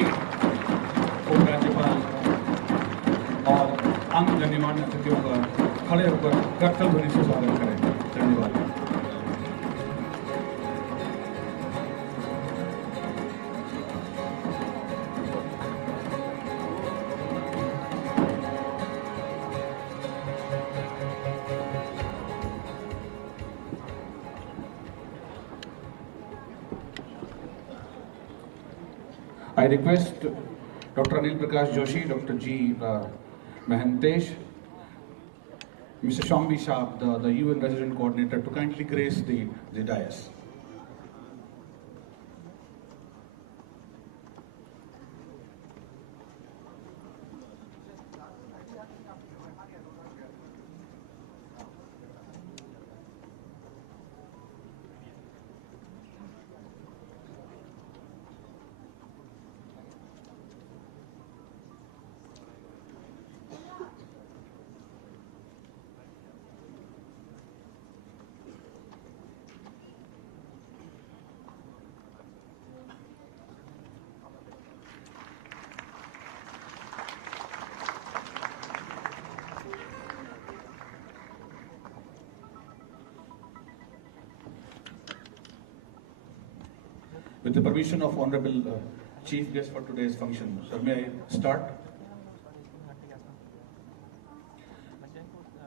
जोशी, उपराज्यपाल और अन्य गण्यमान्य अतिथियों का खड़े होकर करतल ध्वनि से स्वागत करें। धन्यवाद। I request Dr. Anil Prakash Joshi, Dr. G. Mahantesh, Mr. Shombi Shah, the UN Resident Coordinator, to kindly grace the dais. With the permission of Honorable Chief Guest for today's function, sir, may I start?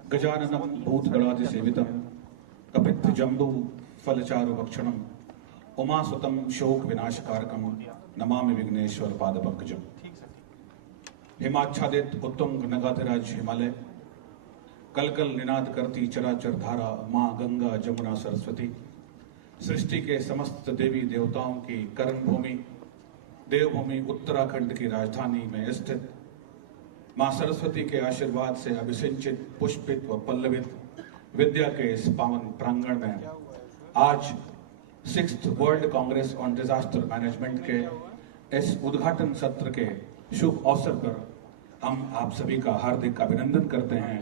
Gajananam Bhutgaladi Sevitam Kapith Jambu Falacharu Bhakshanam Umasutam Shok Vinashkarakam Namami Vigneshwar Padapankajam Himachadit Uttung Nagadiraj Himalay Kalkal Ninad Karti Charachar Dhara Ma Ganga Jamuna Saraswati सृष्टि के समस्त देवी देवताओं की कर्म भूमि देवभूमि उत्तराखंड की राजधानी में स्थित मां सरस्वती के आशीर्वाद से अभिसिंचित पुष्पित व पल्लवित विद्या के इस पावन प्रांगण में आज 6th world Congress on disaster management के इस उद्घाटन सत्र के शुभ अवसर पर हम आप सभी का हार्दिक अभिनंदन करते हैं,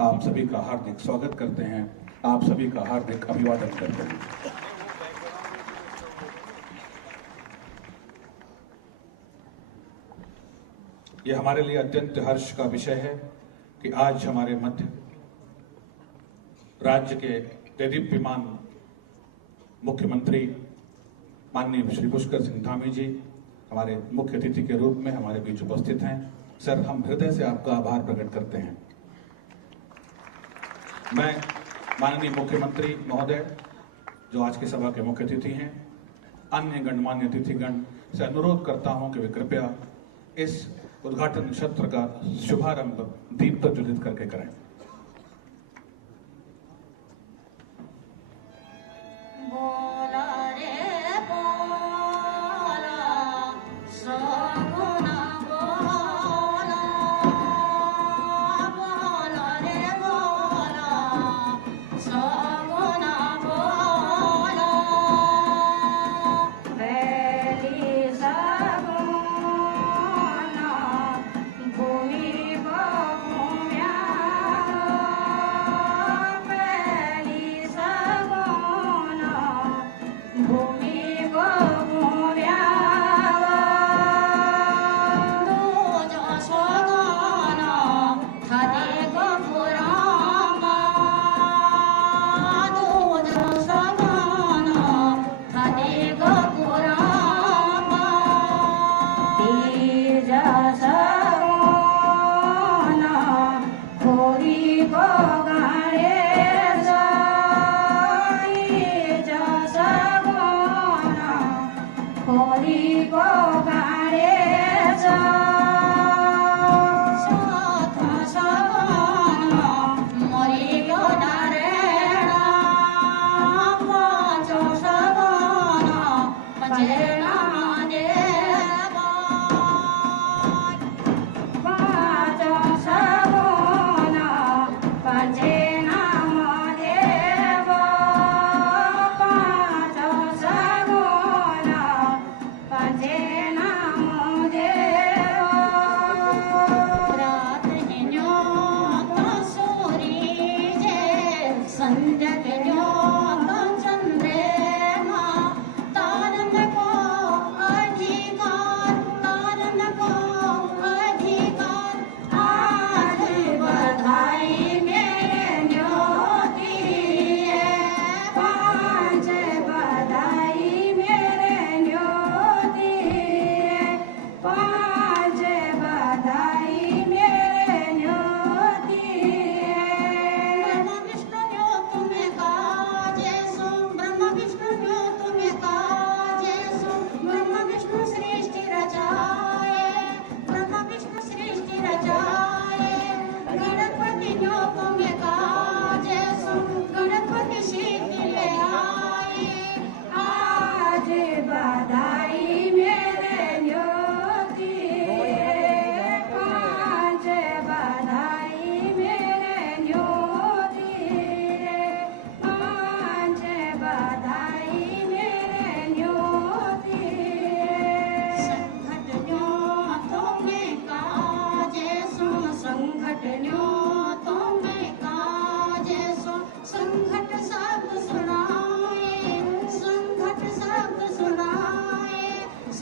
आप सभी का हार्दिक स्वागत करते हैं, आप सभी का हार्दिक अभिवादन करते हैं। ये हमारे लिए अत्यंत हर्ष का विषय है कि आज हमारे मध्य राज्य के देदीप्यमान मुख्यमंत्री माननीय श्री पुष्कर सिंह धामी जी हमारे मुख्य अतिथि के रूप में हमारे बीच उपस्थित हैं। सर, हम हृदय से आपका आभार प्रकट करते हैं। मैं माननीय मुख्यमंत्री महोदय जो आज की सभा के मुख्य अतिथि हैं, अन्य गणमान्य अतिथिगण से अनुरोध करता हूं कि वे कृपया इस उद्घाटन सत्र का शुभारंभ दीप प्रज्वलित करके करें। संजय जो चंद्रमा तारन को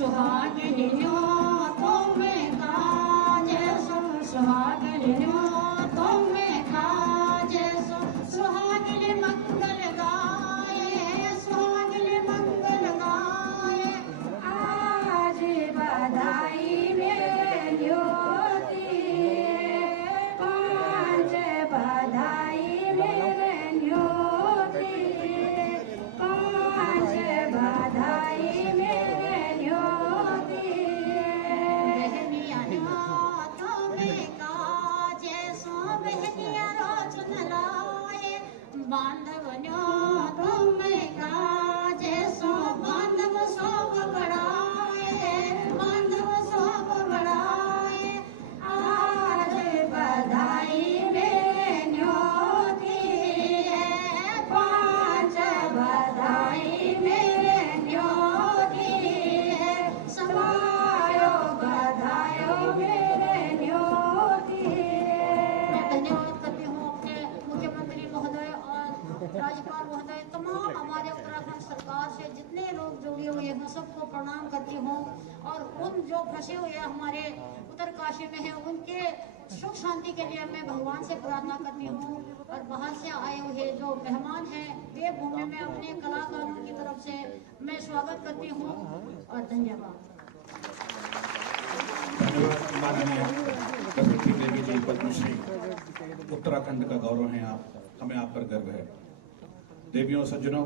सुहागिनियो तुम्हें काजे सो सुहागिनियो तुम्हें काजे सो सुहागिन मंगल गाए सुहागिन मंगल गाए आज बधाई मेरे न्योती पांच बधाई मेरे न्योती पांच बधाई मेरे न्योती बहनिया तुम्हें काजे सो बहनिया रोज नलाए बांधव न्यो तुम्हें काजे सो बांधव सोब बढ़ाए बांधव सोब बढ़ाए आज बधाई मेरे न्योती पांच बधाई मेरे न्योती समायो बधायो मेरे न्योती मैं धन्यवाद करती हूँ अपने मुख्यमंत्री महोदय और राज्यपाल महोदय तमाम हमारे उत्तराखंड सरकार से जितने लोग जुड़े हुए हैं सबको प्रणाम करती हूँ और उन जो फंसे हुए हमारे उत्तरकाशी में हैं उनके सुख शांति के लिए मैं भगवान से प्रार्थना करती हूँ और बाहर से आए हुए जो मेहमान हैं देवभूमि में अपने कलाकारों की तरफ से मैं स्वागत करती हूँ और धन्यवाद। धन्यवाद माननीय प्रकृति देवी जी पद्मश्री। उत्तराखंड का गौरव है आप, हमें आप पर गर्व है। देवियों सज्जनों,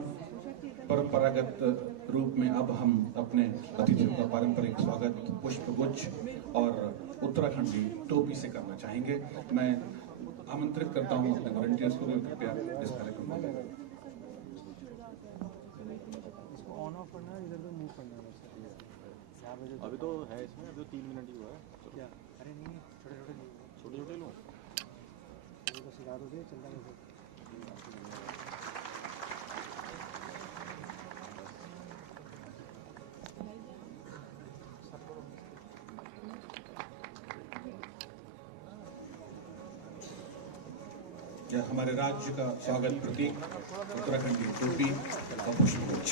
परंपरागत रूप में अब हम अपने अतिथियों का पारंपरिक स्वागत पुष्पगुच्छ और उत्तराखंडी टोपी से करना चाहेंगे। मैं आमंत्रित करता हूं अपने वॉलंटियर्स को भी कृपया इस कार्यक्रम में ऑन ऑफ करना है, इधर से मूव करना है। अभी तो है इसमें, अभी तो 3 मिनट ही हुआ है। क्या? अरे नहीं, छोटे छोटे लो, तो सिखा दोगे चलता कैसे। यह हमारे राज्य का स्वागत प्रतीक उत्तराखंडी टोपी और पुष्पगुच्छ।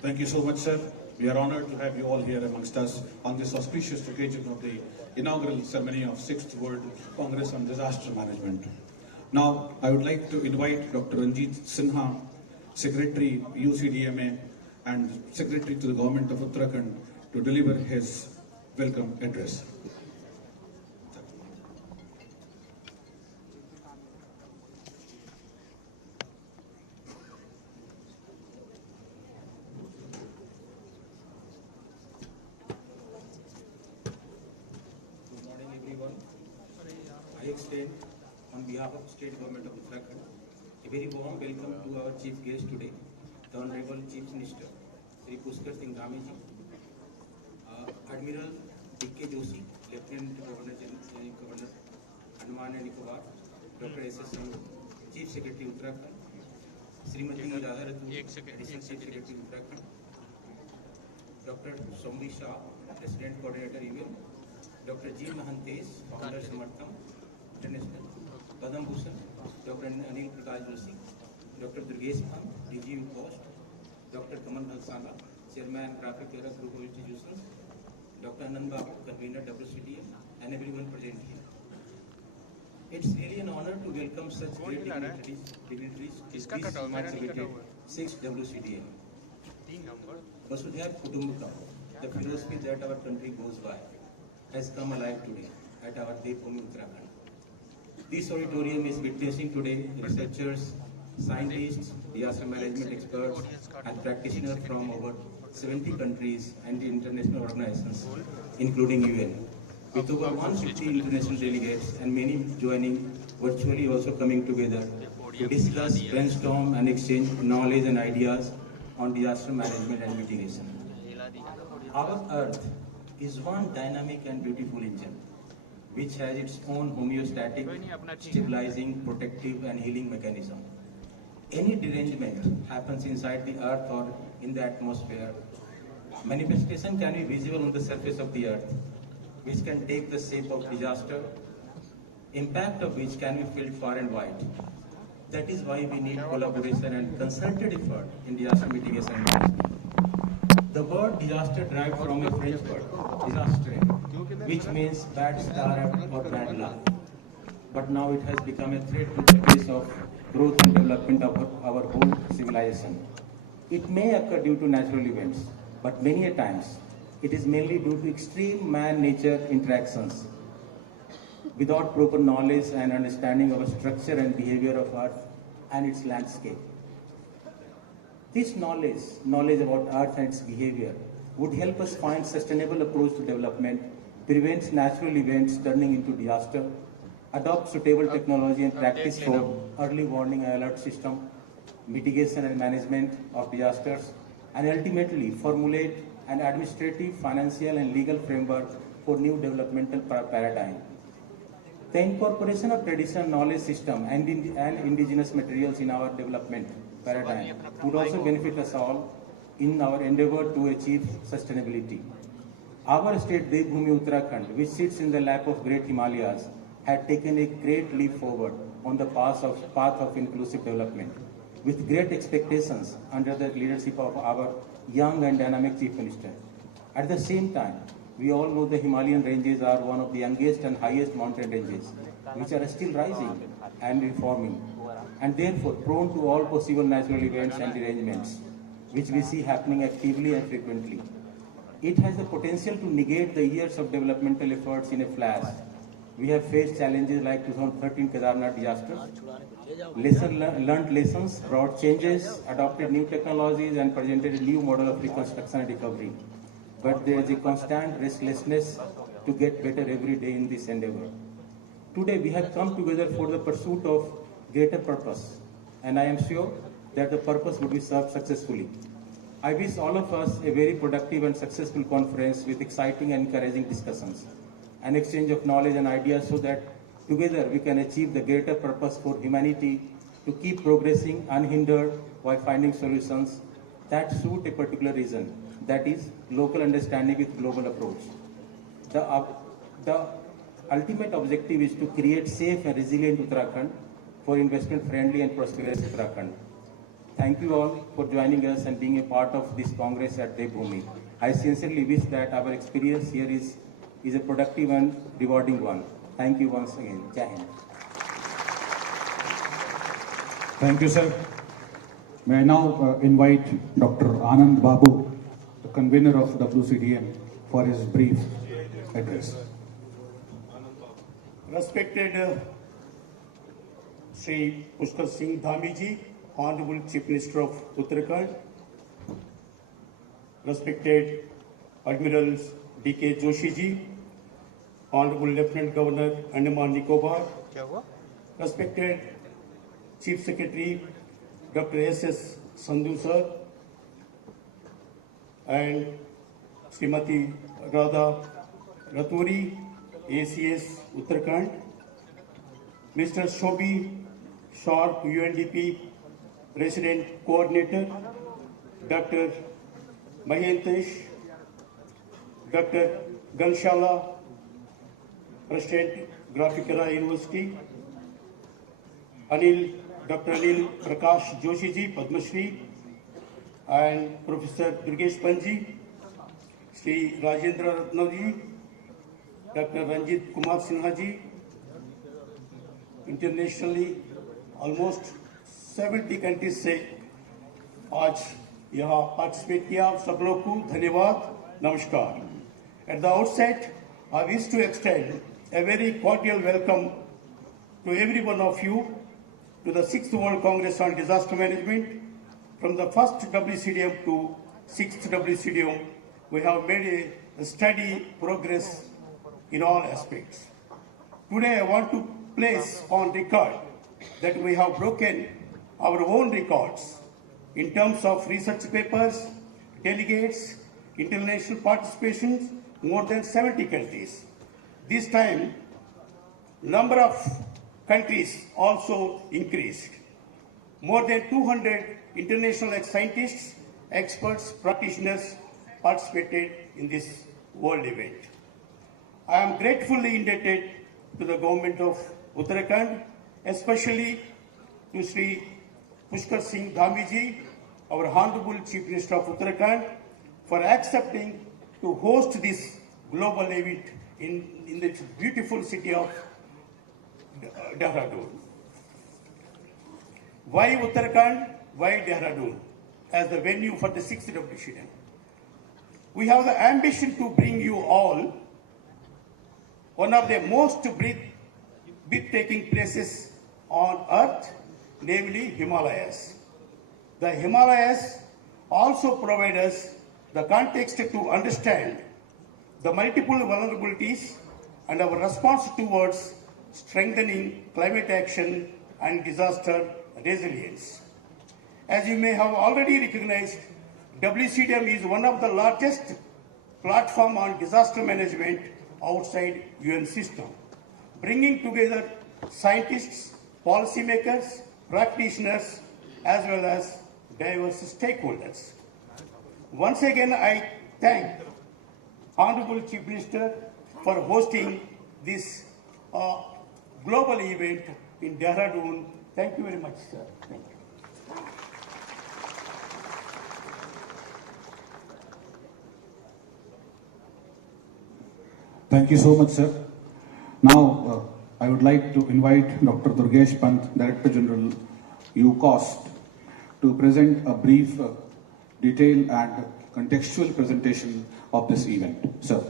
Thank you so much, sir. We are honored to have you all here amongst us on this auspicious occasion of the inaugural ceremony of 6th World Congress on Disaster Management. Now, I would like to invite Dr. Ranjit Sinha, Secretary UCDMA and Secretary to the Government of Uttarakhand to deliver his welcome address. Good morning, everyone. I extend, on behalf of State Government of Uttarakhand, a very warm welcome to our chief guest today, the Honorable Chief Minister, Sri Pushkar Singh Dhami ji, Admiral D.K. Joshi, Lieutenant Governor Andaman and Nicobar, Dr. S.S. Sandhu, Chief Secretary Uttarakhand, Srimati Radharatu, Additional Chief Secretary Uttarakhand, Dr. Somri Shah, President Coordinator UN, Dr. G. Mahantes, Founder Samartham International, Padam Bhushan, Dr. Anil Prakash Joshi, Dr. Durgesh Khan, DGU Post, Dr. Kamal Bhalsala, Chairman Graphic Era Group of Institutions, Dr. Anand Babu, Convener WCDM, and everyone present here. It's really an honor to welcome such great dignitaries to this much awaited 6th WCDM. Vasudhaiv Kutumbakam, the philosophy that our country goes by, has come alive today at our Devbhoomi Uttarakhand. This auditorium is witnessing today researchers, scientists, disaster management experts, and practitioners from over 70 countries and international organizations, including UN. With over 150 international delegates and many joining virtually, also coming together to discuss, brainstorm, and exchange knowledge and ideas on disaster management and mitigation. Our Earth is one dynamic and beautiful engine, which has its own homeostatic, stabilizing, protective, and healing mechanism. Any derangement happens inside the Earth or in the atmosphere, manifestation can be visible on the surface of the Earth, which can take the shape of disaster, impact of which can be felt far and wide. That is why we need collaboration and concerted effort in disaster mitigation and management. The word disaster derived from a French word, disaster, which means bad star or bad luck. But now it has become a threat to the pace of growth and development of our whole civilization. It may occur due to natural events, but many a times it is mainly due to extreme man-nature interactions. Without proper knowledge and understanding of the structure and behavior of Earth and its landscape. This knowledge about Earth and its behavior would help us find sustainable approach to development, prevent natural events turning into disaster, adopt suitable technology and practice for early warning and alert system, mitigation and management of disasters, and ultimately formulate an administrative, financial, and legal framework for new developmental paradigm. The incorporation of traditional knowledge system and indigenous materials in our development paradigm would also benefit us all in our endeavor to achieve sustainability. Our state, Devbhoomi Uttarakhand, which sits in the lap of great Himalayas, had taken a great leap forward on the path of inclusive development, with great expectations under the leadership of our young and dynamic Chief Minister. At the same time, we all know the Himalayan ranges are one of the youngest and highest mountain ranges, which are still rising and reforming, and therefore prone to all possible natural events and derangements, which we see happening actively and frequently. It has the potential to negate the years of developmental efforts in a flash. We have faced challenges like 2013 Kedarnath disaster, learned lessons, brought changes, adopted new technologies, and presented a new model of reconstruction and recovery. But there is a constant restlessness to get better every day in this endeavor. Today we have come together for the pursuit of greater purpose, and I am sure that the purpose will be served successfully. I wish all of us a very productive and successful conference with exciting and encouraging discussions, an exchange of knowledge and ideas so that together we can achieve the greater purpose for humanity to keep progressing unhindered while finding solutions that suit a particular region, that is, local understanding with global approach. The ultimate objective is to create safe and resilient Uttarakhand for investment-friendly and prosperous Uttarakhand. Thank you all for joining us and being a part of this Congress at Devbhoomi. I sincerely wish that our experience here is a productive and rewarding one. Thank you once again. Jai Hind. Thank you, sir. May I now invite Dr. Anand Babu, the convener of WCDM, for his brief address. Respected Sri Pushkar Singh Dhami ji, Honorable Chief Minister of Uttarakhand, respected Admiral D.K. Joshi ji, Honorable Lieutenant Governor Andaman Nicobar, respected Chief Secretary Dr. S.S. Sandhu sir, and Srimati Radha Raturi, ACS Uttarakhand, Mr. Shobi Sharp, UNDP Resident Coordinator, Dr. Mahentesh, Dr. Ganshala, President Graphikara University, Dr. Anil Prakash Joshi ji, Padma Shri, and Professor Durgesh Panji, Sri Rajendra Ratna ji, Dr. Ranjit Kumar Sinha ji. Internationally, almost 70 countries से आज यहाँ participate किया, आप सब लोग को धन्यवाद, नमस्कार. At the outset, I wish to extend a very cordial welcome to every one of you to the 6th World Congress on Disaster Management. From the first WCDM to 6th WCDM, we have made a steady progress in all aspects. Today, I want to place on record that we have broken our own records in terms of research papers, delegates, international participations, more than 70 countries. This time, number of countries also increased. More than 200 international scientists, experts, practitioners participated in this world event. I am gratefully indebted to the government of Uttarakhand, especially to Sri Pushkar Singh Dhami ji, our Honorable Chief Minister of Uttarakhand, for accepting to host this global event in the beautiful city of Dehradun. Why Uttarakhand? Why Dehradun as the venue for the 6th WCDM? We have the ambition to bring you all one of the most breathtaking places on earth, namely Himalayas. The Himalayas also provide us the context to understand the multiple vulnerabilities and our response towards strengthening climate action and disaster resilience. As you may have already recognized, WCDM is one of the largest platform on disaster management outside UN system, bringing together scientists, policymakers, practitioners, as well as diverse stakeholders. Once again, I thank Honorable Chief Minister for hosting this global event in Dehradun. Thank you very much, sir. Thank you. Thank you so much, sir. Now, I would like to invite Dr. Durgesh Pant, Director General, UCOST, to present a brief, detailed and contextual presentation of this event. Sir.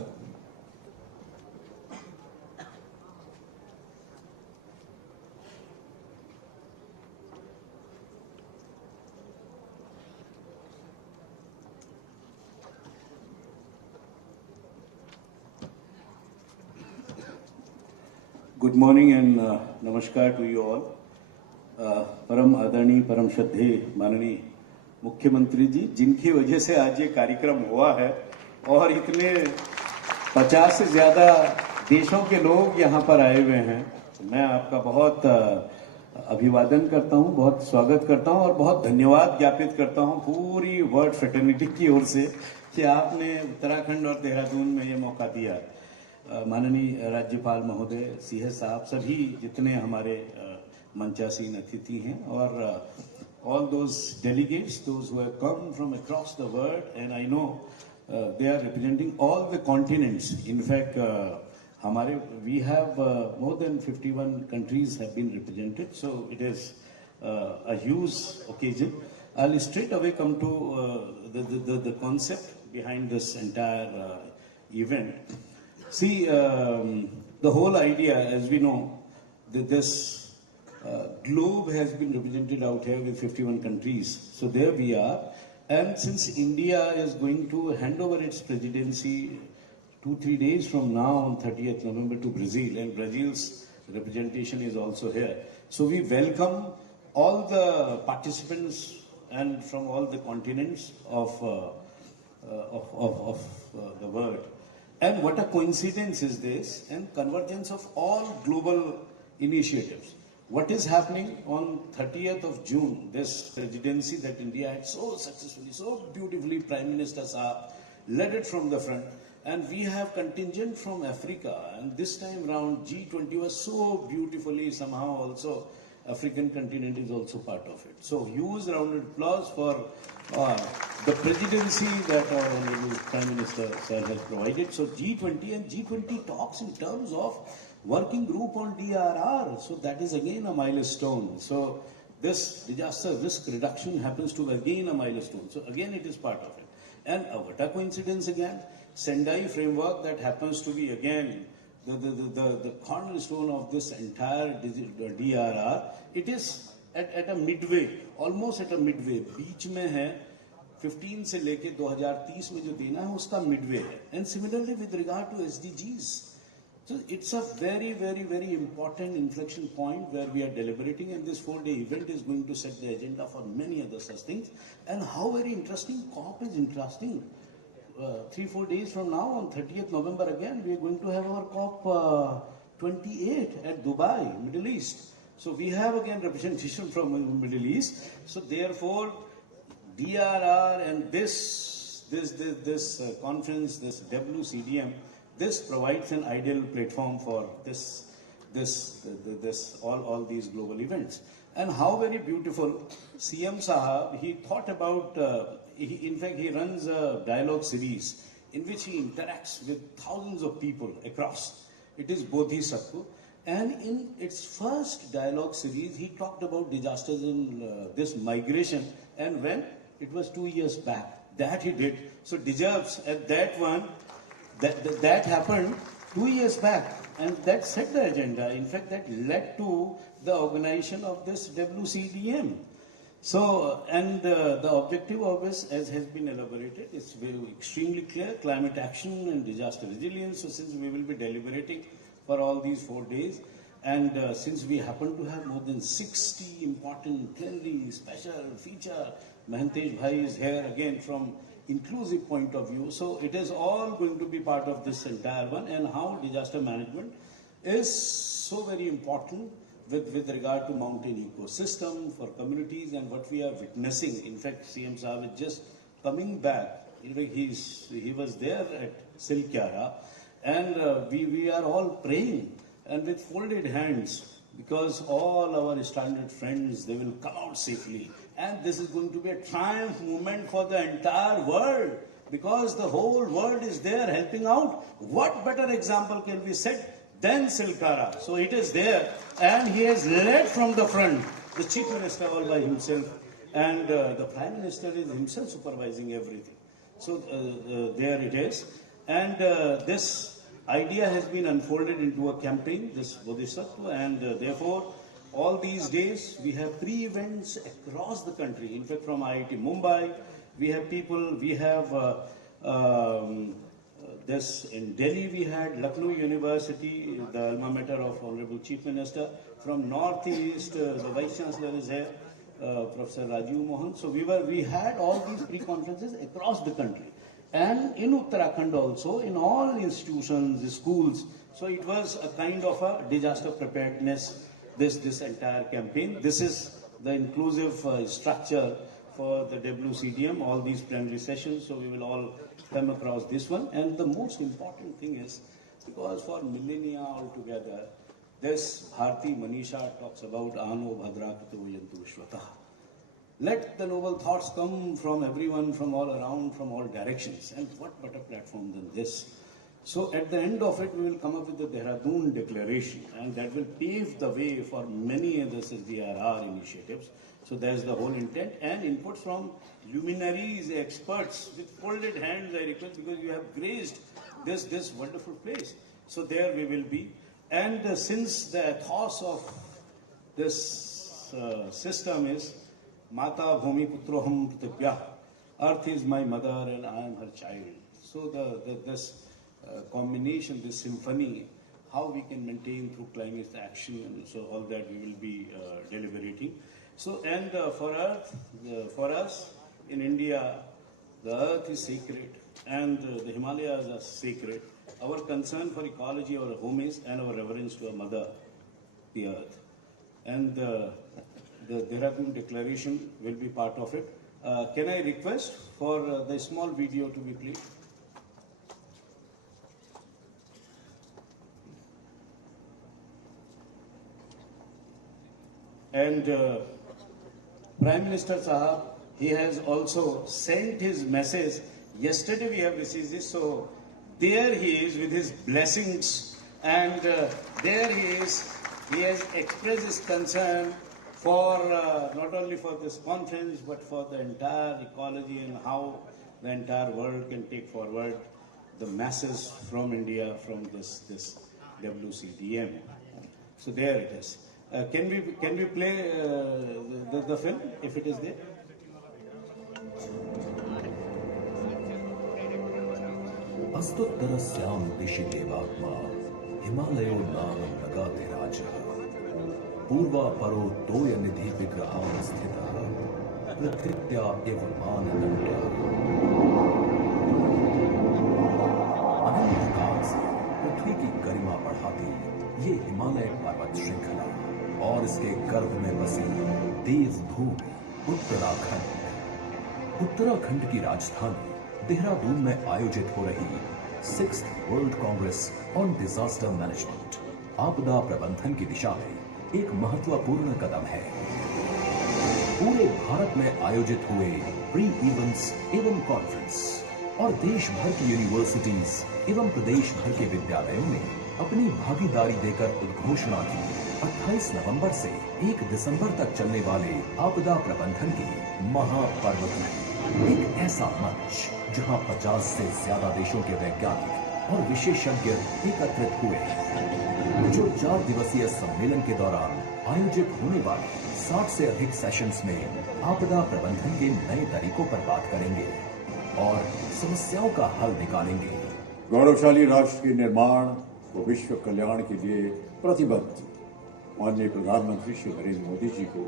Good morning and namaskar to you all. परम आदरणीय परम श्रद्धेय माननीय मुख्यमंत्री जी, जिनकी वजह से आज ये कार्यक्रम हुआ है और इतने 50 से ज्यादा देशों के लोग यहाँ पर आए हुए हैं, मैं आपका बहुत अभिवादन करता हूँ, बहुत स्वागत करता हूँ और बहुत धन्यवाद ज्ञापित करता हूँ पूरी वर्ल्ड फ्रेटर्निटी की ओर से कि आपने उत्तराखंड और देहरादून में ये मौका दिया. माननीय राज्यपाल महोदय, सीएस साहब, सभी जितने हमारे मंचासीन अतिथि हैं और all those delegates, those who have come from across the world, and I know they are representing all the continents. In fact, we have more than 51 countries have been represented, so it is a huge occasion. I'll straight away come to the concept behind this entire event. See, the whole idea, as we know, that this globe has been represented out here with 51 countries. So there we are. And since India is going to hand over its presidency 2-3 days from now on 30th November to Brazil, and Brazil's representation is also here. So we welcome all the participants and from all the continents of the world. And what a coincidence is this, and convergence of all global initiatives. What is happening on 30th of June, this presidency that India had so successfully, so beautifully, Prime Minister Saab led it from the front. And we have contingent from Africa, and this time round G20 was so beautifully, somehow also African continent is also part of it. So huge round of applause for the presidency that our Honorable Prime Minister Sir has provided. So G20, and G20 talks in terms of working group on DRR. So that is again a milestone. So this disaster risk reduction happens to be again a milestone. So again it is part of it. And what a coincidence again. Sendai framework that happens to be again the cornerstone of this entire DRR. It is at a midway, almost at a midway. बीच में है 15 से लेके 2030 में जो देना है उसका midway है. And similarly with regard to SDGs. So it's a very, very, very important inflection point where we are deliberating, and this 4-day event is going to set the agenda for many other such things. And how very interesting, COP is interesting. 3-4 days from now, on 30th November again, we are going to have our COP 28 at Dubai, Middle East. So we have again representation from the Middle East. So therefore, DRR and this conference, this WCDM, this provides an ideal platform for all these global events. And how very beautiful, CM Sahab, he thought about, in fact, he runs a dialogue series in which he interacts with thousands of people across. It is Bodhisattva. And in its first dialogue series, he talked about disasters in this migration. And when? It was 2 years back. That he did. So deserves at that one, that happened 2 years back. And that set the agenda. In fact, that led to the organization of this WCDM. So, and the objective of this, as has been elaborated, is very extremely clear: climate action and disaster resilience. So, since we will be deliberating for all these 4 days, and since we happen to have more than 60 important, trendy, special feature, Mahantesh Bhai is here again from inclusive point of view. So, it is all going to be part of this entire one, and how disaster management is so very important with regard to mountain ecosystem for communities and what we are witnessing. In fact, CM Saab is just coming back. In fact, he was there at Silkyara, and we are all praying and with folded hands, because all our stranded friends, they will come out safely. And this is going to be a triumph moment for the entire world, because the whole world is there helping out. What better example can we set than Silkyara? So it is there, and he has led from the front, the Chief Minister all by himself, and the Prime Minister is himself supervising everything. So there it is. And this idea has been unfolded into a campaign, this Bodhisattva, and therefore all these days we have 3 events across the country. In fact, from IIT Mumbai, we have people, we have this in Delhi, we had Lucknow University, the alma mater of Honorable Chief Minister. From Northeast, the Vice Chancellor is here, Professor Rajiv Mohan. So we had all these pre-conferences across the country. And in Uttarakhand also, in all institutions, schools. So it was a kind of a disaster preparedness, this entire campaign. This is the inclusive structure for the WCDM, all these plenary sessions. So we will all come across this one. And the most important thing is, because for millennia altogether, this Bharti Manisha talks about Ano Bhadrakito Yantu Shvatah. Let the noble thoughts come from everyone, from all around, from all directions. And what better platform than this? So at the end of it, we will come up with the Dehradun Declaration, and that will pave the way for many other SDRR initiatives. So there's the whole intent, and inputs from luminaries, experts with folded hands, I request, because you have graced this wonderful place. So there we will be. And since the ethos of this system is Mata Bhumi Putroham Pritibhyah, earth is my mother and I am her child. So this combination, this symphony, how we can maintain through climate action, and so all that we will be deliberating. So, and for us in India, the earth is sacred and the Himalayas are sacred. Our concern for ecology, our home is, and our reverence to our mother, the earth. And the Dehradun Declaration will be part of it. Can I request for the small video to be played? And Prime Minister Sahab, he has also sent his message. Yesterday we have received this, so there he is with his blessings, and there he is. He has expressed his concern for not only for this conference but for the entire ecology and how the entire world can take forward the masses from India from this WCDM. So there it is. Can we play the film if it is there? अस्तुत्तरस्यां दिशि देवात्मा हिमालयो नाम लगाते राजः पूर्वापरो तोयनिधि विग्रहां स्थितः पृथिव्या इव मानदण्डः अनंत काल से पृथ्वी की गरिमा बढ़ाती ये हिमालय पर्वत श्रृंखला और इसके गर्भ में बसी देवभूमि उत्तराखंड की राजधानी देहरादून में आयोजित हो रही 6th world Congress on disaster management आपदा प्रबंधन की दिशा में एक महत्वपूर्ण कदम है। पूरे भारत में आयोजित हुए प्री इवेंट्स एवं कॉन्फ्रेंस और देश भर की यूनिवर्सिटीज एवं प्रदेश भर के विद्यालयों ने अपनी भागीदारी देकर उद्घोषणा की 28 नवंबर से 1 दिसंबर तक चलने वाले आपदा प्रबंधन के महापर्व में एक ऐसा मंच जहां 50 से ज्यादा देशों के वैज्ञानिक और विशेषज्ञ एकत्रित हुए, जो 4 दिवसीय सम्मेलन के दौरान आयोजित होने वाले 60 से अधिक सेशंस में आपदा प्रबंधन के नए तरीकों पर बात करेंगे और समस्याओं का हल निकालेंगे। गौरवशाली राष्ट्र के निर्माण व विश्व कल्याण के लिए प्रतिबद्ध माननीय प्रधानमंत्री श्री नरेंद्र मोदी जी को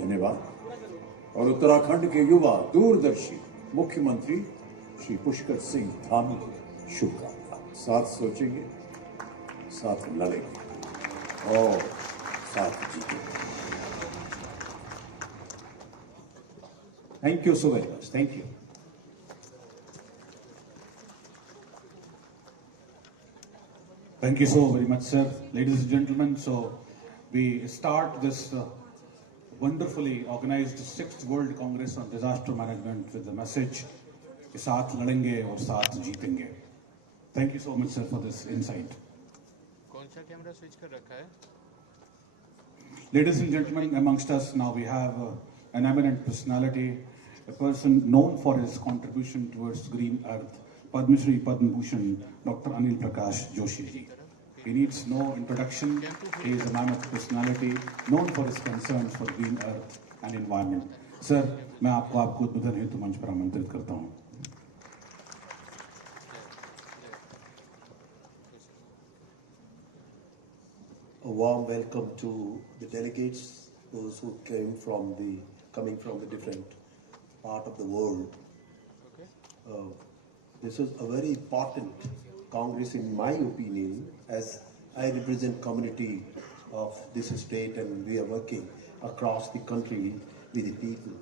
धन्यवाद और उत्तराखंड के युवा दूरदर्शी मुख्यमंत्री श्री पुष्कर सिंह धामी को शुभकामनाएं। साथ सोचेंगे, साथ लड़ेंगे और साथ जीतेंगे। Thank you so very much. Thank you. Thank you so very much, sir. Ladies and gentlemen, so we start this wonderfully organized 6th World Congress on Disaster Management with the message, "Saath ladenge aur saath jeetenge." Thank you so much, sir, for this insight. कौन सा camera switch कर रखा है? Ladies and gentlemen, amongst us now we have an eminent personality, a person known for his contribution towards green earth, Padma Shri Padma Bhushan, Dr. Anil Prakash Joshi ji. He needs no introduction. He is a mammoth personality known for his concerns for green earth and environment. Sir, मैं आपको उद्बोधन हेतु मंच पर आमंत्रित करता हूँ। A warm welcome to the delegates, those who coming from the different part of the world. This is a very important Congress, in my opinion, as I represent community of this state and we are working across the country with the people.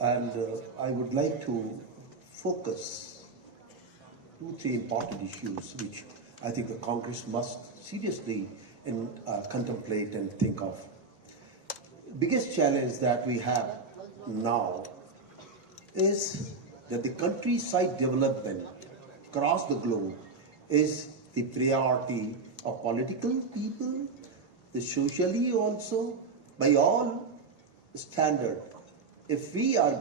And I would like to focus 2-3 important issues which I think the Congress must seriously contemplate and think of. Biggest challenge that we have now is that the countryside development across the globe is the priority of political people, the socially also, by all, standard. If we are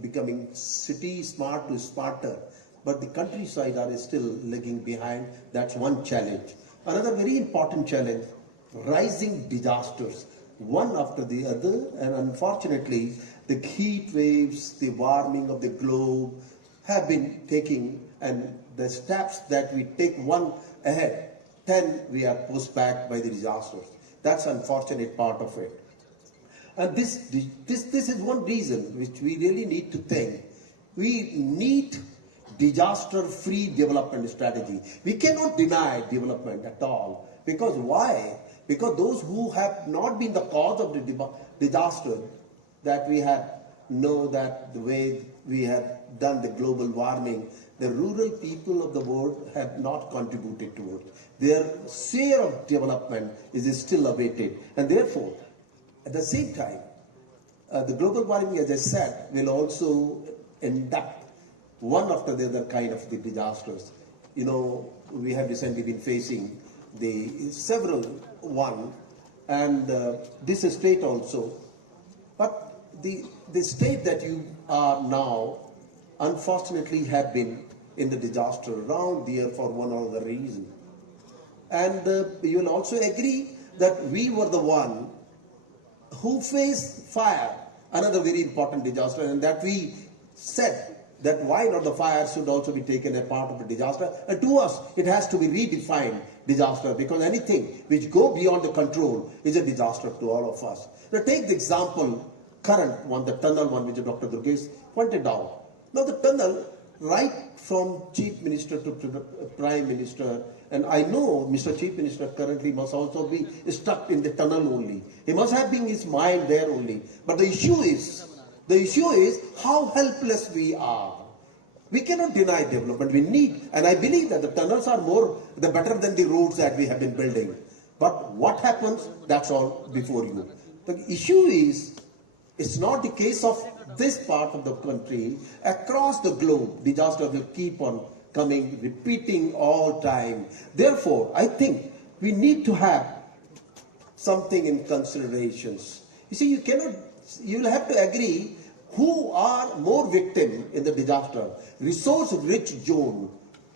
becoming city smart to smarter, but the countryside are still lagging behind, that's one challenge. Another very important challenge, rising disasters, one after the other, and unfortunately, the heat waves, the warming of the globe have been taking, and the steps that we take one ahead, 10 we are pushed back by the disasters. That's unfortunate part of it. And this is one reason which we really need to think. We need disaster-free development strategy. We cannot deny development at all. Because why? Because those who have not been the cause of the disaster, that we have know that the way we have done the global warming, the rural people of the world have not contributed to it. Their share of development is still awaited. And therefore, at the same time, the global warming, as I said, will also induct one after the other kind of the disasters. You know, we have recently been facing the several one, and this state also. But the state that you are now, unfortunately, have been in the disaster around there for one or other reason. And you will also agree that we were the one who faced fire, another very important disaster, and that we said that why not the fire should also be taken a part of a disaster. And to us, it has to be redefined disaster, because anything which go beyond the control is a disaster to all of us. Now take the example, current one, the tunnel one, which Dr. Durgesh pointed out. Now the tunnel, right from Chief Minister to the Prime Minister, and I know Mr. Chief Minister currently must also be stuck in the tunnel only. He must have been his mind there only. But the issue is how helpless we are. We cannot deny development. We need, and I believe that the tunnels are better than the roads that we have been building. But what happens, that's all before you. The issue is, it's not the case of this part of the country. Across the globe, disaster will keep on coming, repeating all time. Therefore, I think we need to have something in considerations. You see, you will have to agree who are more victim in the disaster, resource-rich zone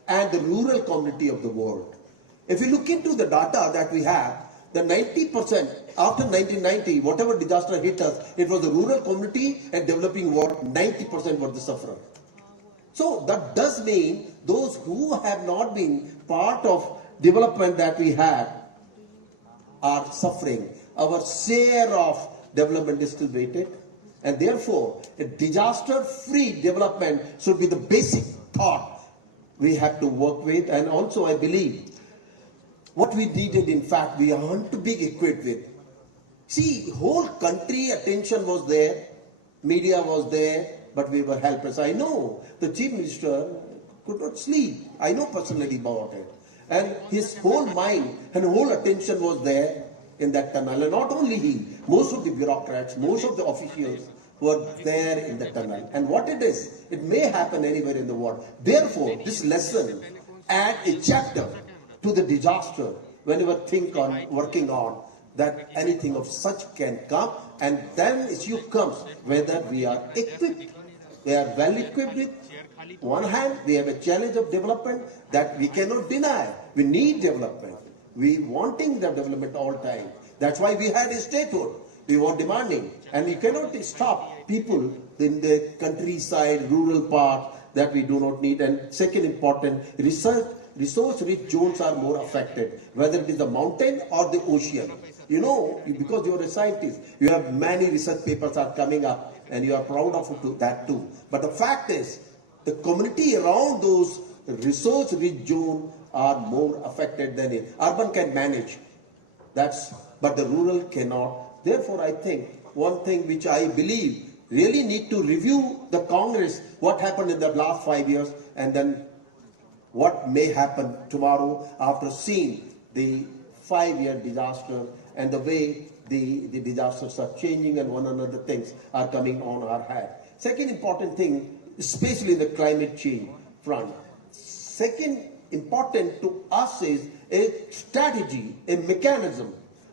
and the rural community of the world. If you look into the data that we have, the 90% after 1990, whatever disaster hit us, it was the rural community and developing world, 90% were the sufferer. So that does mean those who have not been part of development that we had are suffering. Our share of development is still weighted, and therefore a disaster-free development should be the basic thought we have to work with. And also I believe what we needed, in fact, we aren't too big equipped with. See, whole country attention was there, media was there, but we were helpless. I know the Chief Minister could not sleep. I know personally about it. And his whole mind and whole attention was there in that tunnel. And not only he, most of the bureaucrats, most of the officials were there in the tunnel. And what it is, it may happen anywhere in the world. Therefore, this lesson add a chapter to the disaster whenever working on that anything of such can come, and then issue comes whether we are equipped, we are well equipped with. One hand, we have a challenge of development that we cannot deny. We need development. We wanting the development all time. That's why we had a statehood. We were demanding, and you cannot stop people in the countryside, rural part that we do not need. And second important, resource-rich zones are more affected, whether it is the mountain or the ocean. You know, because you are a scientist, you have many research papers are coming up, and you are proud of that too. But the fact is, the community around those resource-rich zones are more affected than it. Urban can manage, but the rural cannot. Therefore, I think one thing which I believe really need to review the Congress, what happened in the last 5 years, and then what may happen tomorrow after seeing the 5-year disaster and the way the disasters are changing and one another things are coming on our head. Second important thing, especially in the climate change front. Second important to us is a strategy, a mechanism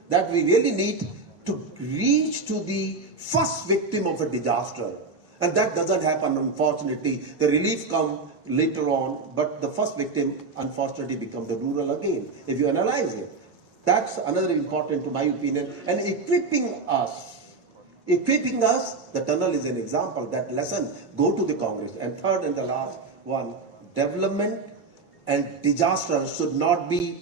that we really need to reach to the first victim of a disaster. And that doesn't happen, unfortunately. The relief comes later on, but the first victim, unfortunately, becomes the rural again, if you analyze it. That's another important, to my opinion. And equipping us, the tunnel is an example. That lesson, go to the Congress. And third and the last one, development and disaster should not be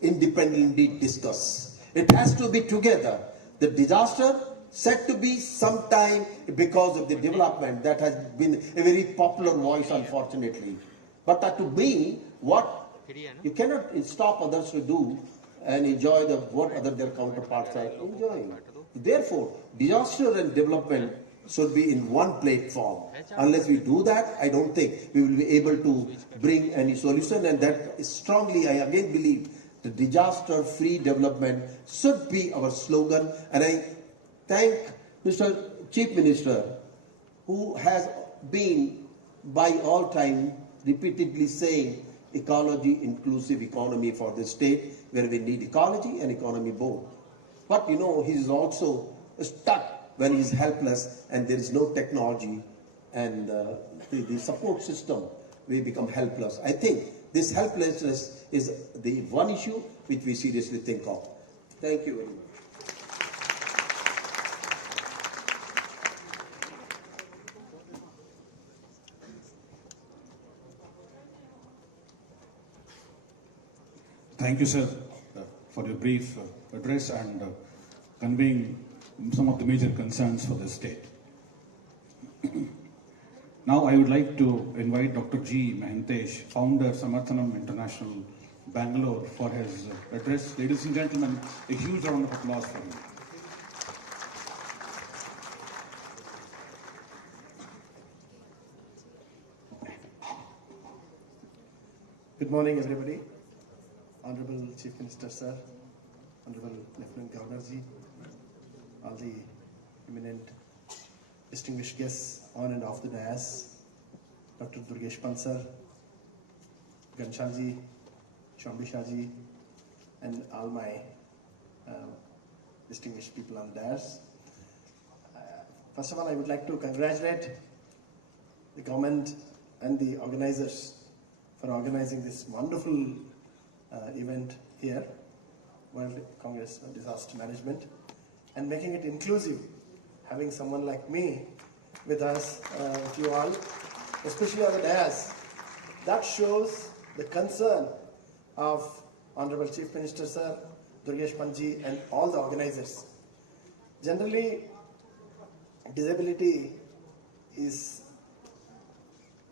independently discussed. It has to be together. The disaster said to be sometime because of the development that has been a very popular voice, unfortunately. But to me, what you cannot stop others to do and enjoy what other their counterparts are enjoying. Therefore, disaster and development should be in one platform. Unless we do that, I don't think we will be able to bring any solution. And that is strongly, I again believe, the disaster-free development should be our slogan. And I thank Mr. Chief Minister, who has been by all time repeatedly saying ecology inclusive economy for the state, where we need ecology and economy both. But you know, he is also stuck when he is helpless and there is no technology and the support system, we become helpless. I think this helplessness is the one issue which we seriously think of. Thank you very much. Thank you, sir, for your brief address and conveying some of the major concerns for the state. Now I would like to invite Dr. G. Mahentesh, founder, Samarthanam International, Bangalore, for his address. Ladies and gentlemen, a huge round of applause for him. Good morning, everybody. Honorable Chief Minister, sir, Honorable Lieutenant Governor ji, all the eminent distinguished guests on and off the dais, Dr. Durgesh Pant sir, Ghanshyam ji, Shambhisha ji, and all my distinguished people on the dais. First of all, I would like to congratulate the government and the organizers for organizing this wonderful event here, World Congress on Disaster Management, and making it inclusive, having someone like me with us, with you all, especially on the dais. That shows the concern of Honorable Chief Minister Sir, Durgesh Pantji, and all the organizers. Generally, disability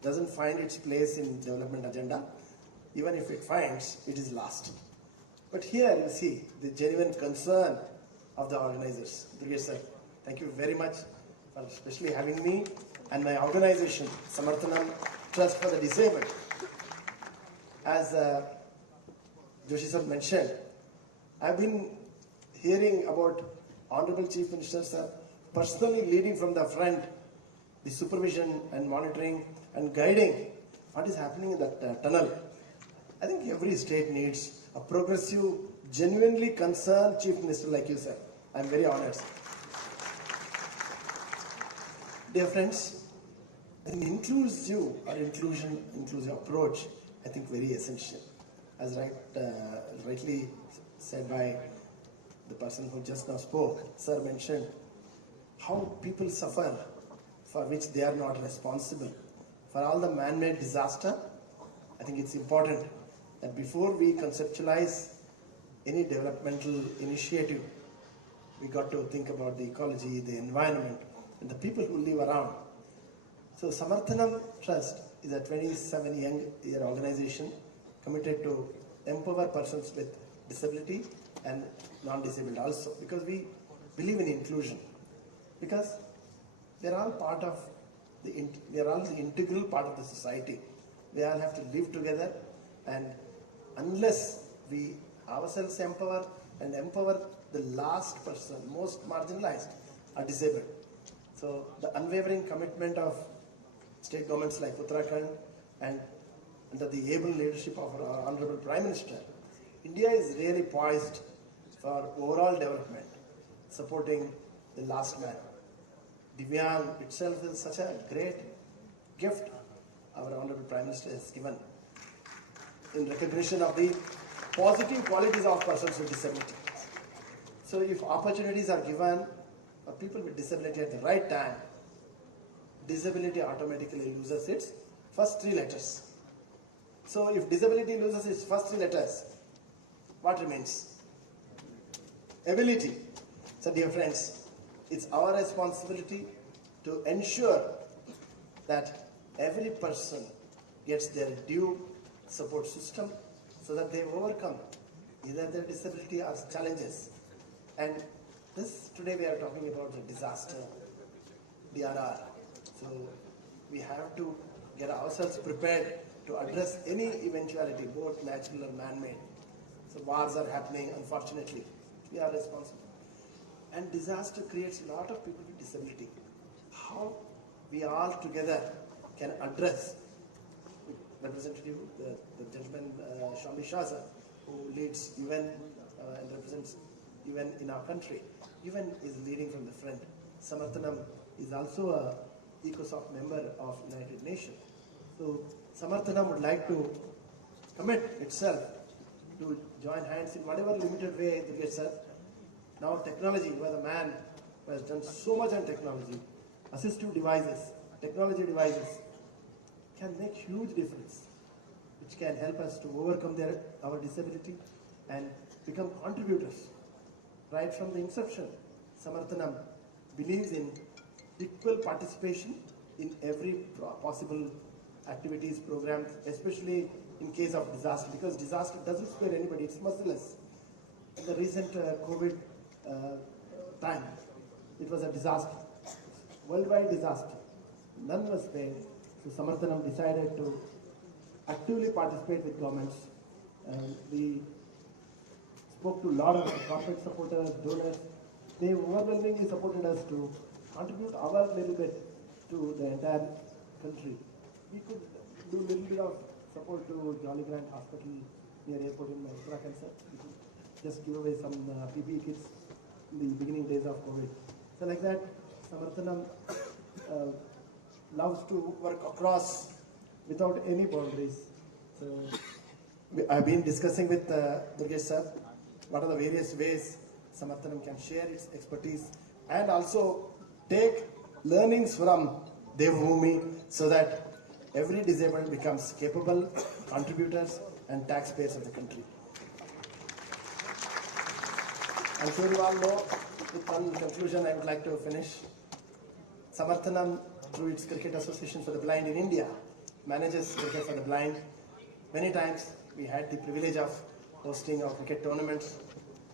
doesn't find its place in development agenda. Even if it finds, it is lost. But here you see the genuine concern of the organizers. Durgesh sir, thank you very much for especially having me and my organization, Samarthanam Trust for the Disabled. As Joshi sir mentioned, I've been hearing about Honorable Chief Minister sir personally leading from the front the supervision and monitoring and guiding what is happening in that tunnel. I think every state needs a progressive, genuinely concerned Chief Minister like you, sir. I'm very honored. Dear friends, an inclusive approach, I think very essential. As rightly said by the person who just now spoke, sir mentioned how people suffer for which they are not responsible. For all the man-made disaster, I think it's important that before we conceptualize any developmental initiative, we got to think about the ecology, the environment, and the people who live around. So Samarthanam Trust is a 27-year organization committed to empower persons with disability and non-disabled also, because we believe in inclusion. Because they're all part of we are all the integral part of the society. We all have to live together, and unless we ourselves empower and empower the last person, most marginalized, are disabled. So the unwavering commitment of state governments like Uttarakhand and under the able leadership of our Honorable Prime Minister, India is really poised for overall development. supporting the last man. Divyang itself is such a great gift our Honorable Prime Minister has given in recognition of the positive qualities of persons with disability. So if opportunities are given for people with disability at the right time, disability automatically loses its first three letters. So if disability loses its first three letters, what remains? Ability. So dear friends, it's our responsibility to ensure that every person gets their due support system so that they overcome either their disability or challenges. And this, today we are talking about the disaster, DRR. So we have to get ourselves prepared to address any eventuality, both natural or man-made. So wars are happening, unfortunately. We are responsible. And disaster creates a lot of people with disability. How we all together can address, representative, the gentleman Shami Shaza, who leads UN and represents UN in our country. UN is leading from the front. Samarthanam is also a ECOSOC member of United Nations. So Samarthanam would like to commit itself to join hands in whatever limited way it gets us. Now technology, you are the man who has done so much on technology, assistive devices, technology devices, can make huge difference, which can help us to overcome our disability and become contributors. Right from the inception, Samarthanam believes in equal participation in every possible activities, programs, especially in case of disaster, because disaster doesn't spare anybody, it's merciless. In the recent COVID time, it was a disaster, worldwide disaster. None was spared. So Samarthanam decided to actively participate with governments. We spoke to a lot of corporate supporters, donors. They overwhelmingly supported us to contribute our little bit to the entire country. We could do a little bit of support to Jolly Grant Hospital near airport in Uttarakhand, sir. We could just give away some PPE kits in the beginning days of COVID. So like that, Samarthanam loves to work across without any boundaries. So I've been discussing with Durgesh sir what are the various ways Samarthanam can share its expertise and also take learnings from Devbhoomi so that every disabled becomes capable contributors and taxpayers of the country. I'm sure you all know, with one conclusion I would like to finish. Samarthanam, through its Cricket Association for the Blind in India, manages cricket for the blind. Many times we had the privilege of hosting our cricket tournaments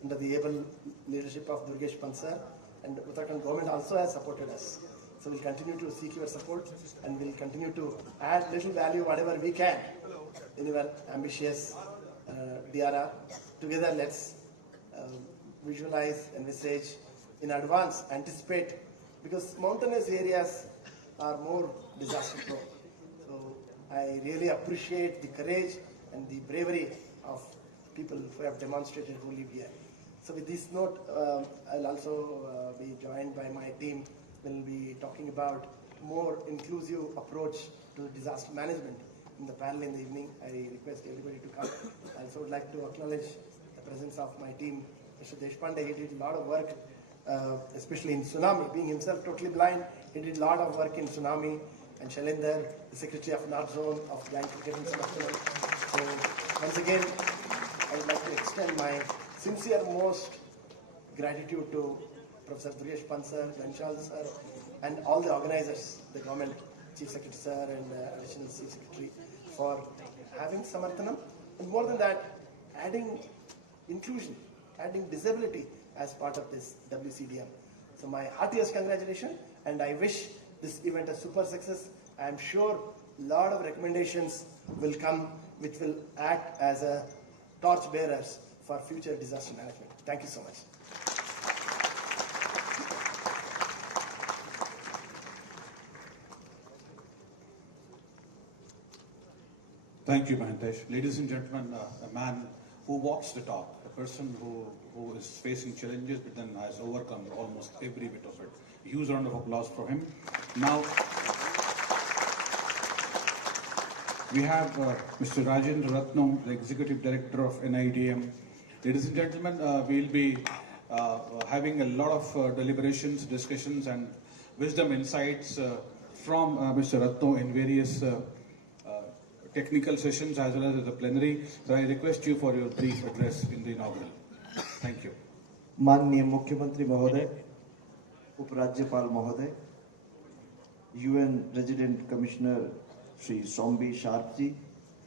under the able leadership of Durgesh Pansar, and Uttarakhand government also has supported us. So we'll continue to seek your support and we'll continue to add little value whatever we can in your ambitious DRR. Together let's visualize, envisage, in advance, anticipate, because mountainous areas are more disaster prone. So I really appreciate the courage and the bravery of people who have demonstrated who live here. So with this note, I'll also be joined by my team. We'll be talking about more inclusive approach to disaster management in the panel in the evening. I request everybody to come. I also would like to acknowledge the presence of my team. Mr. Deshpande, he did a lot of work, especially in tsunami. Being himself totally blind, he did a lot of work in tsunami. And Shalinder, the Secretary of North Zone of Blind Cricket and Selection. So once again, I would like to extend my sincere most gratitude to Professor Durgesh Pansar, Ghanshal sir, and all the organizers, the government, Chief Secretary sir and Additional Chief Secretary, for having Samarthanam. And more than that, adding inclusion, adding disability as part of this WCDM. So my heartiest congratulations, and I wish this event a super success. I am sure a lot of recommendations will come which will act as a torch bearers for future disaster management. Thank you so much. Thank you, Mahentesh. Ladies and gentlemen, a man who walks the talk, a person who is facing challenges but then has overcome almost every bit of it. A huge round of applause for him. Now, we have Mr. Rajendra Ratnam, the Executive Director of NIDM. Ladies and gentlemen, we'll be having a lot of deliberations, discussions and wisdom insights from Mr. Ratnam in various technical sessions as well as the plenary. So I request you for your brief address in the inaugural. Thank you. माननीय मुख्यमंत्री महोदय, उपराज्यपाल महोदय, UN resident commissioner Shri Shombi Sharp ji,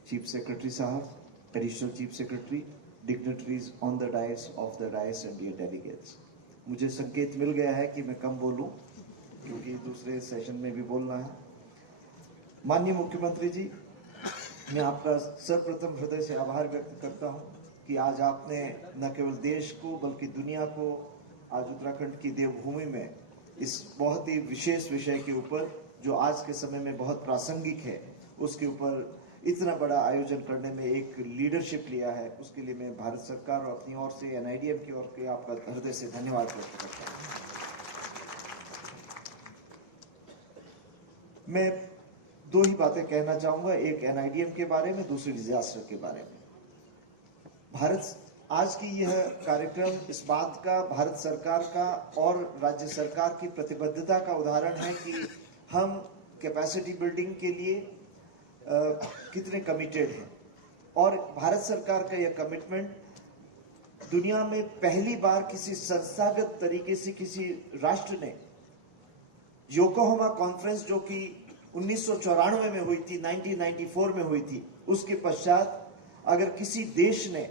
chief secretary साहब, additional chief secretary, dignitaries on the dais of the dais and dear delegates. मुझे संकेत मिल गया है कि मैं कम बोलूं क्योंकि दूसरे सेशन में भी बोलना है। माननीय मुख्यमंत्री जी, मैं आपका सर्वप्रथम हृदय से आभार व्यक्त करता हूं कि आज आपने न केवल देश को बल्कि दुनिया को आज उत्तराखंड की देवभूमि में इस बहुत ही विशेष विषय के ऊपर जो आज के समय में बहुत प्रासंगिक है उसके ऊपर इतना बड़ा आयोजन करने में एक लीडरशिप लिया है। उसके लिए मैं भारत सरकार और अपनी ओर से NIDM की ओर से आपका हृदय से धन्यवाद व्यक्त करता हूं। मैं दो ही बातें कहना चाहूंगा, एक NIDM के बारे में, दूसरी डिजास्टर के बारे में। भारत आज की यह कार्यक्रम इस बात का भारत सरकार का और राज्य सरकार की प्रतिबद्धता का उदाहरण है कि हम कैपेसिटी बिल्डिंग के लिए कितने कमिटेड हैं और भारत सरकार का यह कमिटमेंट दुनिया में पहली बार किसी संस्थागत तरीके से किसी राष्ट्र ने योकोहामा कॉन्फ्रेंस जो कि 1994 में हुई थी, 1994 में हुई थी, उसके पश्चात अगर किसी देश ने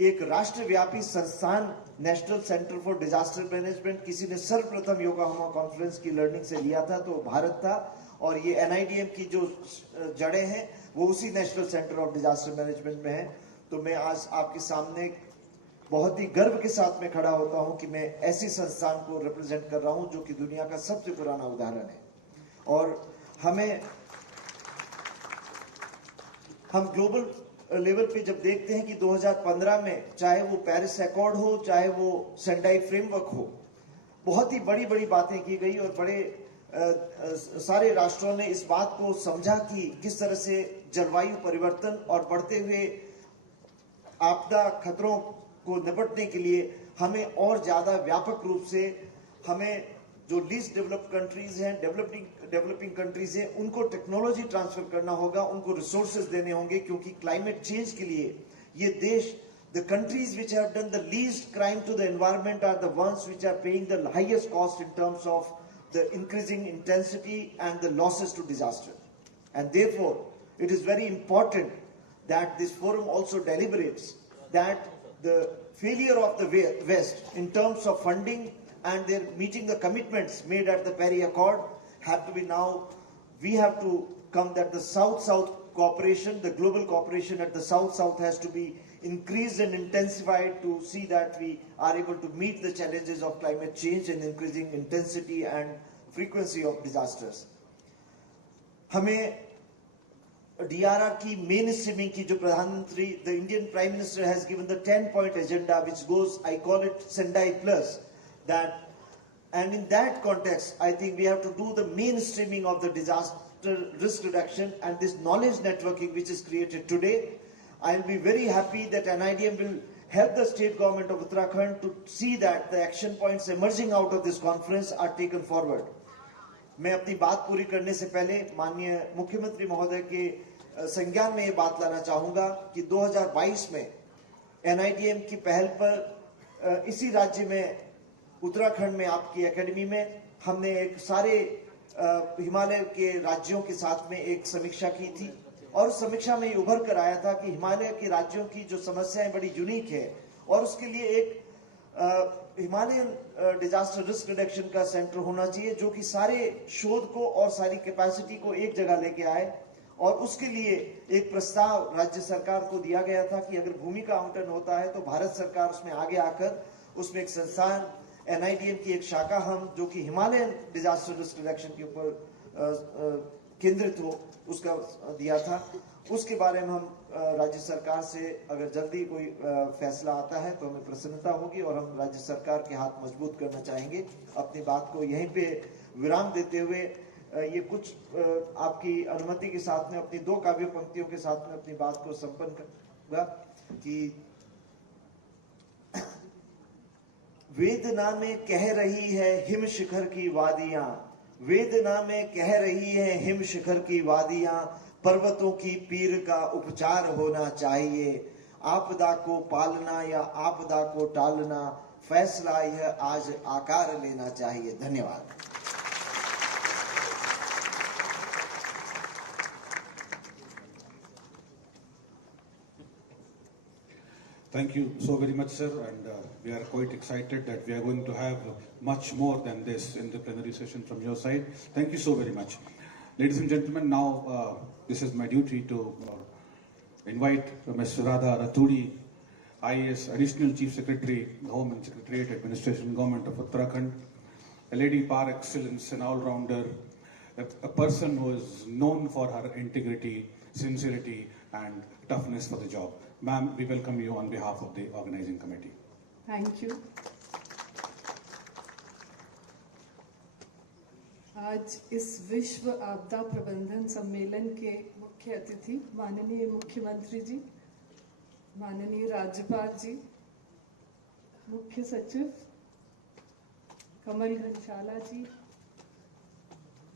एक राष्ट्रव्यापी संस्थान national centre for disaster management किसी ने सर्वप्रथम योकोहामा कॉन्फ्रेंस की लर्निंग से लिया था तो भारत था। और ये NIDM की जो जड़ें हैं वो उसी national centre of disaster management में है। तो मैं आज आपके सामने बहुत ही गर्व के साथ में खड़ा होता हूं कि मैं ऐसी संस्थान को रिप्रेजेंट कर रहा हूं जो कि दुनिया का सबसे पुराना उदाहरण है। और हम ग्लोबल लेवल पे जब देखते हैं कि 2015 में चाहे वो पेरिस अकॉर्ड हो, चाहे वो सेंडाई फ्रेमवर्क हो, बहुत ही बड़ी बड़ी बातें की गई और बड़े सारे राष्ट्रों ने इस बात को समझा कि किस तरह से जलवायु परिवर्तन और बढ़ते हुए आपदा खतरों को निपटने के लिए हमें और ज्यादा व्यापक रूप से हमें जो लीस्ट डेवलप्ड कंट्रीज हैं, डेवलपिंग कंट्रीज हैं, उनको टेक्नोलॉजी ट्रांसफर करना होगा, उनको रिसोर्सेज देने होंगे क्योंकि क्लाइमेट चेंज के लिए ये देश, the countries which have done the least crime to the environment are the ones which are paying the highest cost in terms of the increasing intensity and the losses to disaster. And therefore, it is very important that this forum also deliberates that the failure of the West in terms of funding and their meeting the commitments made at the Paris Accord have to be now, we have to come that the South-South cooperation, the global cooperation at the South-South has to be increased and intensified to see that we are able to meet the challenges of climate change and increasing intensity and frequency of disasters. हमें DRR की mainstreaming की जो प्रधानमंत्री, the Indian Prime Minister has given the 10-point agenda which goes, I call it Sendai Plus, that, and in that context, I think we have to do the mainstreaming of the disaster risk reduction and this knowledge networking which is created today. I will be very happy that NIDM will help the state government of Uttarakhand to see that the action points emerging out of this conference are taken forward. मैं अपनी बात पूरी करने से पहले माननीय मुख्यमंत्री महोदय के संज्ञान में ये बात लाना चाहूंगा कि 2022 में NIDM की पहल पर इसी राज्य में उत्तराखंड में आपकी एकेडमी में हमने एक सारे हिमालय के राज्यों के साथ में एक समीक्षा की थी और उस समीक्षा में ये उभर कर आया था कि हिमालय के राज्यों की जो समस्याएं बड़ी यूनिक है और उसके लिए एक हिमालयन डिजास्टर रिस्क रिडक्शन का सेंटर होना चाहिए जो कि सारे शोध को और सारी कैपेसिटी को एक जगह लेके आए और उसके लिए एक प्रस्ताव राज्य सरकार को दिया गया था कि अगर भूमि का आवंटन होता है तो भारत सरकार उसमें आगे आकर उसमें एक संस्थान NIDM की एक शाखा हम जो कि हिमालयन डिजास्टर रिस्क रिडक्शन के ऊपर केंद्रित हो उसका दिया था उसके बारे में हम राज्य सरकार से अगर जल्दी कोई फैसला आता है तो हमें प्रसन्नता होगी और हम राज्य सरकार के हाथ मजबूत करना चाहेंगे। अपनी बात को यहीं पे विराम देते हुए ये कुछ आपकी अनुमति के साथ में अपनी 2 काव्य पंक्तियों के साथ में अपनी बात को संपन्न करूंगा कि वेदना में कह रही है हिम शिखर की वादियां, वेदना में कह रही है हिम शिखर की वादियां, पर्वतों की पीर का उपचार होना चाहिए। आपदा को पालना या आपदा को टालना, फैसला यह आज आकार लेना चाहिए। धन्यवाद। Thank you so very much, sir, and we are quite excited that we are going to have much more than this in the plenary session from your side. Thank you so very much. Ladies and gentlemen, now this is my duty to invite Ms. Radha Rathodi, IAS Additional Chief Secretary, Government Secretariat Administration, Government of Uttarakhand, a lady par excellence, an all-rounder, a person who is known for her integrity, sincerity, and toughness for the job. Ma'am, we welcome you on behalf of the organizing committee. Thank you. आज इस विश्व आपदा प्रबंधन सम्मेलन के मुख्य अतिथि माननीय मुख्यमंत्री जी, माननीय राज्यपाल जी, मुख्य सचिव Kamal Ghanshala ji,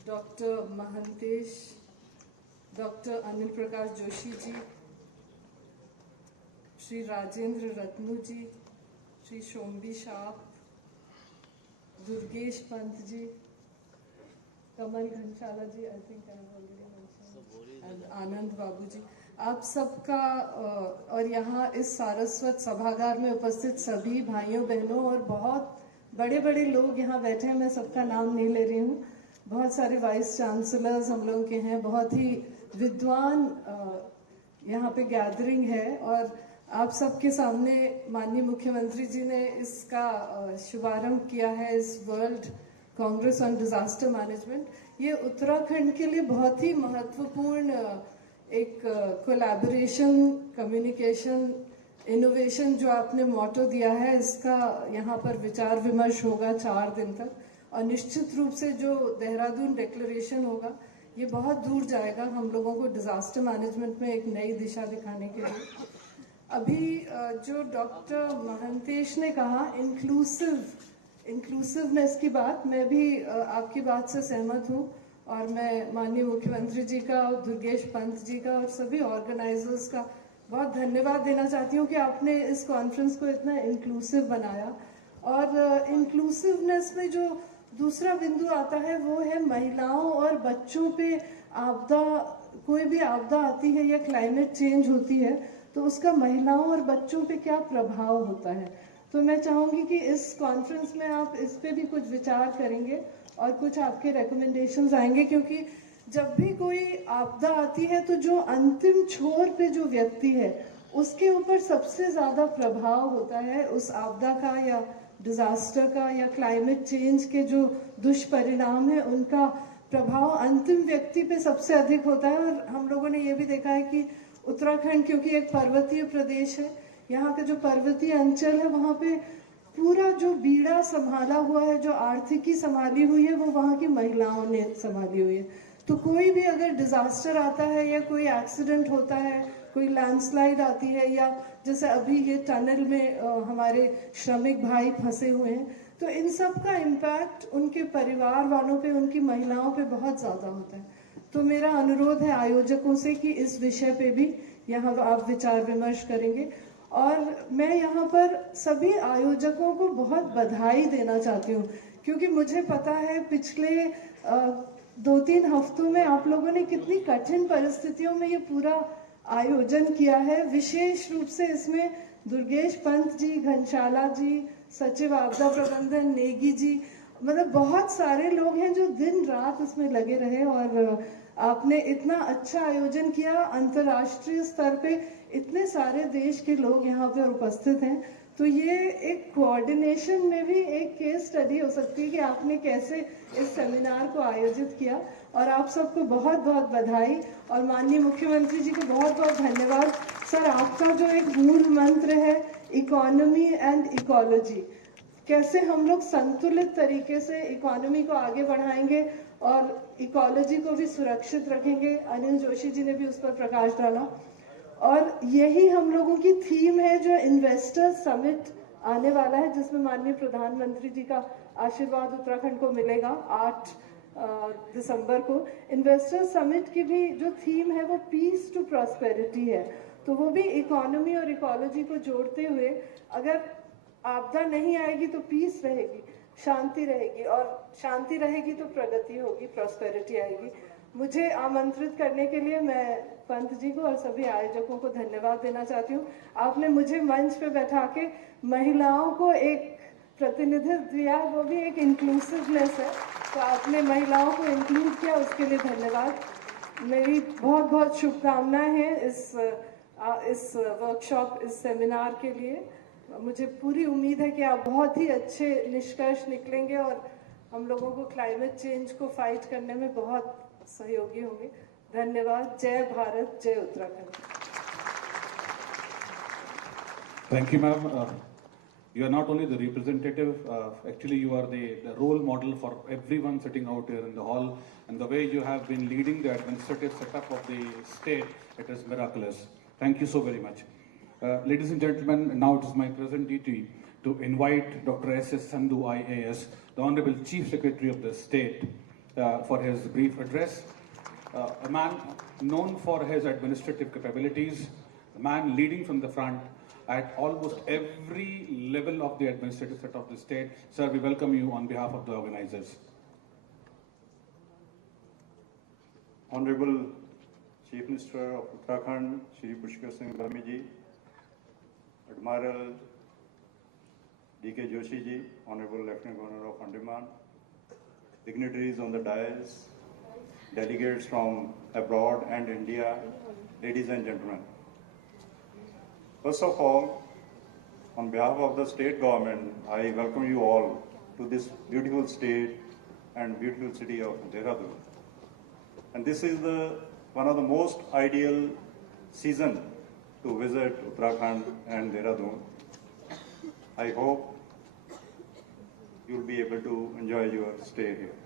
doctor Mahantesh, doctor Anil Prakash Joshi ji, Shri Rajendra Ratnu ji, Shri Shombi शाह, दुर्गेश पंत जी, कमल घनशाला जी, आई थिंक आनंद बाबू जी, आप सबका और यहाँ इस सारस्वत सभागार में उपस्थित सभी भाइयों बहनों और बहुत बड़े बड़े लोग यहाँ बैठे हैं, मैं सबका नाम नहीं ले रही हूँ। बहुत सारे वाइस चांसलर्स हम लोगों के हैं, बहुत ही विद्वान यहाँ पे गैदरिंग है और आप सबके सामने माननीय मुख्यमंत्री जी ने इसका शुभारंभ किया है, इस world Congress on disaster management. ये उत्तराखंड के लिए बहुत ही महत्वपूर्ण एक कोलैबोरेशन, कम्युनिकेशन, इनोवेशन जो आपने मोटो दिया है, इसका यहाँ पर विचार विमर्श होगा 4 दिन तक और निश्चित रूप से जो देहरादून डिक्लेरेशन होगा ये बहुत दूर जाएगा हम लोगों को डिजास्टर मैनेजमेंट में एक नई दिशा दिखाने के लिए। अभी जो डॉक्टर महंतेश ने कहा इंक्लूसिवनेस की बात, मैं भी आपकी बात से सहमत हूँ और मैं माननीय मुख्यमंत्री जी का, दुर्गेश पंत जी का और सभी ऑर्गेनाइजर्स का बहुत धन्यवाद देना चाहती हूँ कि आपने इस कॉन्फ्रेंस को इतना इंक्लूसिव बनाया। और इंक्लूसिवनेस में जो दूसरा बिंदु आता है वो है महिलाओं और बच्चों पे आपदा, कोई भी आपदा आती है या क्लाइमेट चेंज होती है तो उसका महिलाओं और बच्चों पे क्या प्रभाव होता है। तो मैं चाहूँगी कि इस कॉन्फ्रेंस में आप इस पे भी कुछ विचार करेंगे और कुछ आपके रिकमेंडेशंस आएंगे, क्योंकि जब भी कोई आपदा आती है तो जो अंतिम छोर पे जो व्यक्ति है उसके ऊपर सबसे ज़्यादा प्रभाव होता है उस आपदा का या डिजास्टर का या क्लाइमेट चेंज के जो दुष्परिणाम है उनका प्रभाव अंतिम व्यक्ति पे सबसे अधिक होता है। और हम लोगों ने ये भी देखा है कि उत्तराखंड क्योंकि एक पर्वतीय प्रदेश है, यहाँ का जो पर्वतीय अंचल है वहाँ पे पूरा जो बीड़ा संभाला हुआ है, जो आर्थिकी संभाली हुई है वो वहाँ की महिलाओं ने संभाली हुई है। तो कोई भी अगर डिजास्टर आता है या कोई एक्सीडेंट होता है, कोई लैंडस्लाइड आती है या जैसे अभी ये टनल में हमारे श्रमिक भाई फंसे हुए हैं, तो इन सब का इम्पैक्ट उनके परिवार वालों पे, उनकी महिलाओं पे बहुत ज़्यादा होता है। तो मेरा अनुरोध है आयोजकों से कि इस विषय पे भी यहाँ आप विचार विमर्श करेंगे। और मैं यहाँ पर सभी आयोजकों को बहुत बधाई देना चाहती हूँ, क्योंकि मुझे पता है पिछले 2-3 हफ्तों में आप लोगों ने कितनी कठिन परिस्थितियों में ये पूरा आयोजन किया है। विशेष रूप से इसमें दुर्गेश पंत जी, घनशाला जी, सचिव आपदा प्रबंधन नेगी जी, मतलब बहुत सारे लोग हैं जो दिन रात इसमें लगे रहे और आपने इतना अच्छा आयोजन किया। अंतर्राष्ट्रीय स्तर पे इतने सारे देश के लोग यहाँ पे उपस्थित हैं, तो ये एक कोऑर्डिनेशन में भी एक केस स्टडी हो सकती है कि आपने कैसे इस सेमिनार को आयोजित किया। और आप सबको बहुत बहुत बधाई और माननीय मुख्यमंत्री जी को बहुत बहुत धन्यवाद। सर, आपका जो एक मूल मंत्र है इकोनॉमी एंड इकोलॉजी, कैसे हम लोग संतुलित तरीके से इकोनॉमी को आगे बढ़ाएंगे और इकोलॉजी को भी सुरक्षित रखेंगे, अनिल जोशी जी ने भी उस पर प्रकाश डाला। और यही हम लोगों की थीम है जो इन्वेस्टर समिट आने वाला है, जिसमें माननीय प्रधानमंत्री जी का आशीर्वाद उत्तराखंड को मिलेगा 8 दिसंबर को। इन्वेस्टर समिट की भी जो थीम है वो पीस टू प्रॉस्पेरिटी है, तो वो भी इकोनॉमी और इकोलॉजी को जोड़ते हुए, अगर आपदा नहीं आएगी तो पीस रहेगी, शांति रहेगी, और शांति रहेगी तो प्रगति होगी, प्रॉस्पेरिटी आएगी। मुझे आमंत्रित करने के लिए मैं पंत जी को और सभी आयोजकों को धन्यवाद देना चाहती हूँ। आपने मुझे मंच पे बैठा के महिलाओं को एक प्रतिनिधित्व दिया, वो भी एक इंक्लूसिवनेस है, तो आपने महिलाओं को इंक्लूड किया, उसके लिए धन्यवाद। मेरी बहुत बहुत शुभकामनाएं हैं इस वर्कशॉप, इस सेमिनार के लिए। मुझे पूरी उम्मीद है कि आप बहुत ही अच्छे निष्कर्ष निकलेंगे और हम लोगों को क्लाइमेट चेंज को फाइट करने में बहुत सहयोगी होंगे। धन्यवाद। जय भारत, जय Uttarakhand. Thank you, ma'am. You are not only the representative, actually you are the role model for everyone sitting out here in the hall, and the way you have been leading the administrative setup of the state, it is miraculous. Thank you so very much. Ladies and gentlemen, now it is my present duty to invite Dr. S.S. Sandhu IAS, the Honorable Chief Secretary of the state, for his brief address. A man known for his administrative capabilities, a man leading from the front at almost every level of the administrative set of the state. Sir, we welcome you on behalf of the organizers. Honorable Chief Minister of Uttarakhand, Shri Pushkar Singh Dhami ji, Admiral D.K. Joshi ji, Honorable Lieutenant Governor of Andaman, dignitaries on the dais, delegates from abroad and India, ladies and gentlemen. First of all, on behalf of the state government, I welcome you all to this beautiful state and beautiful city of Dehradun. And this is one of the most ideal season to visit Uttarakhand and Dehradun. I hope you'll be able to enjoy your stay here.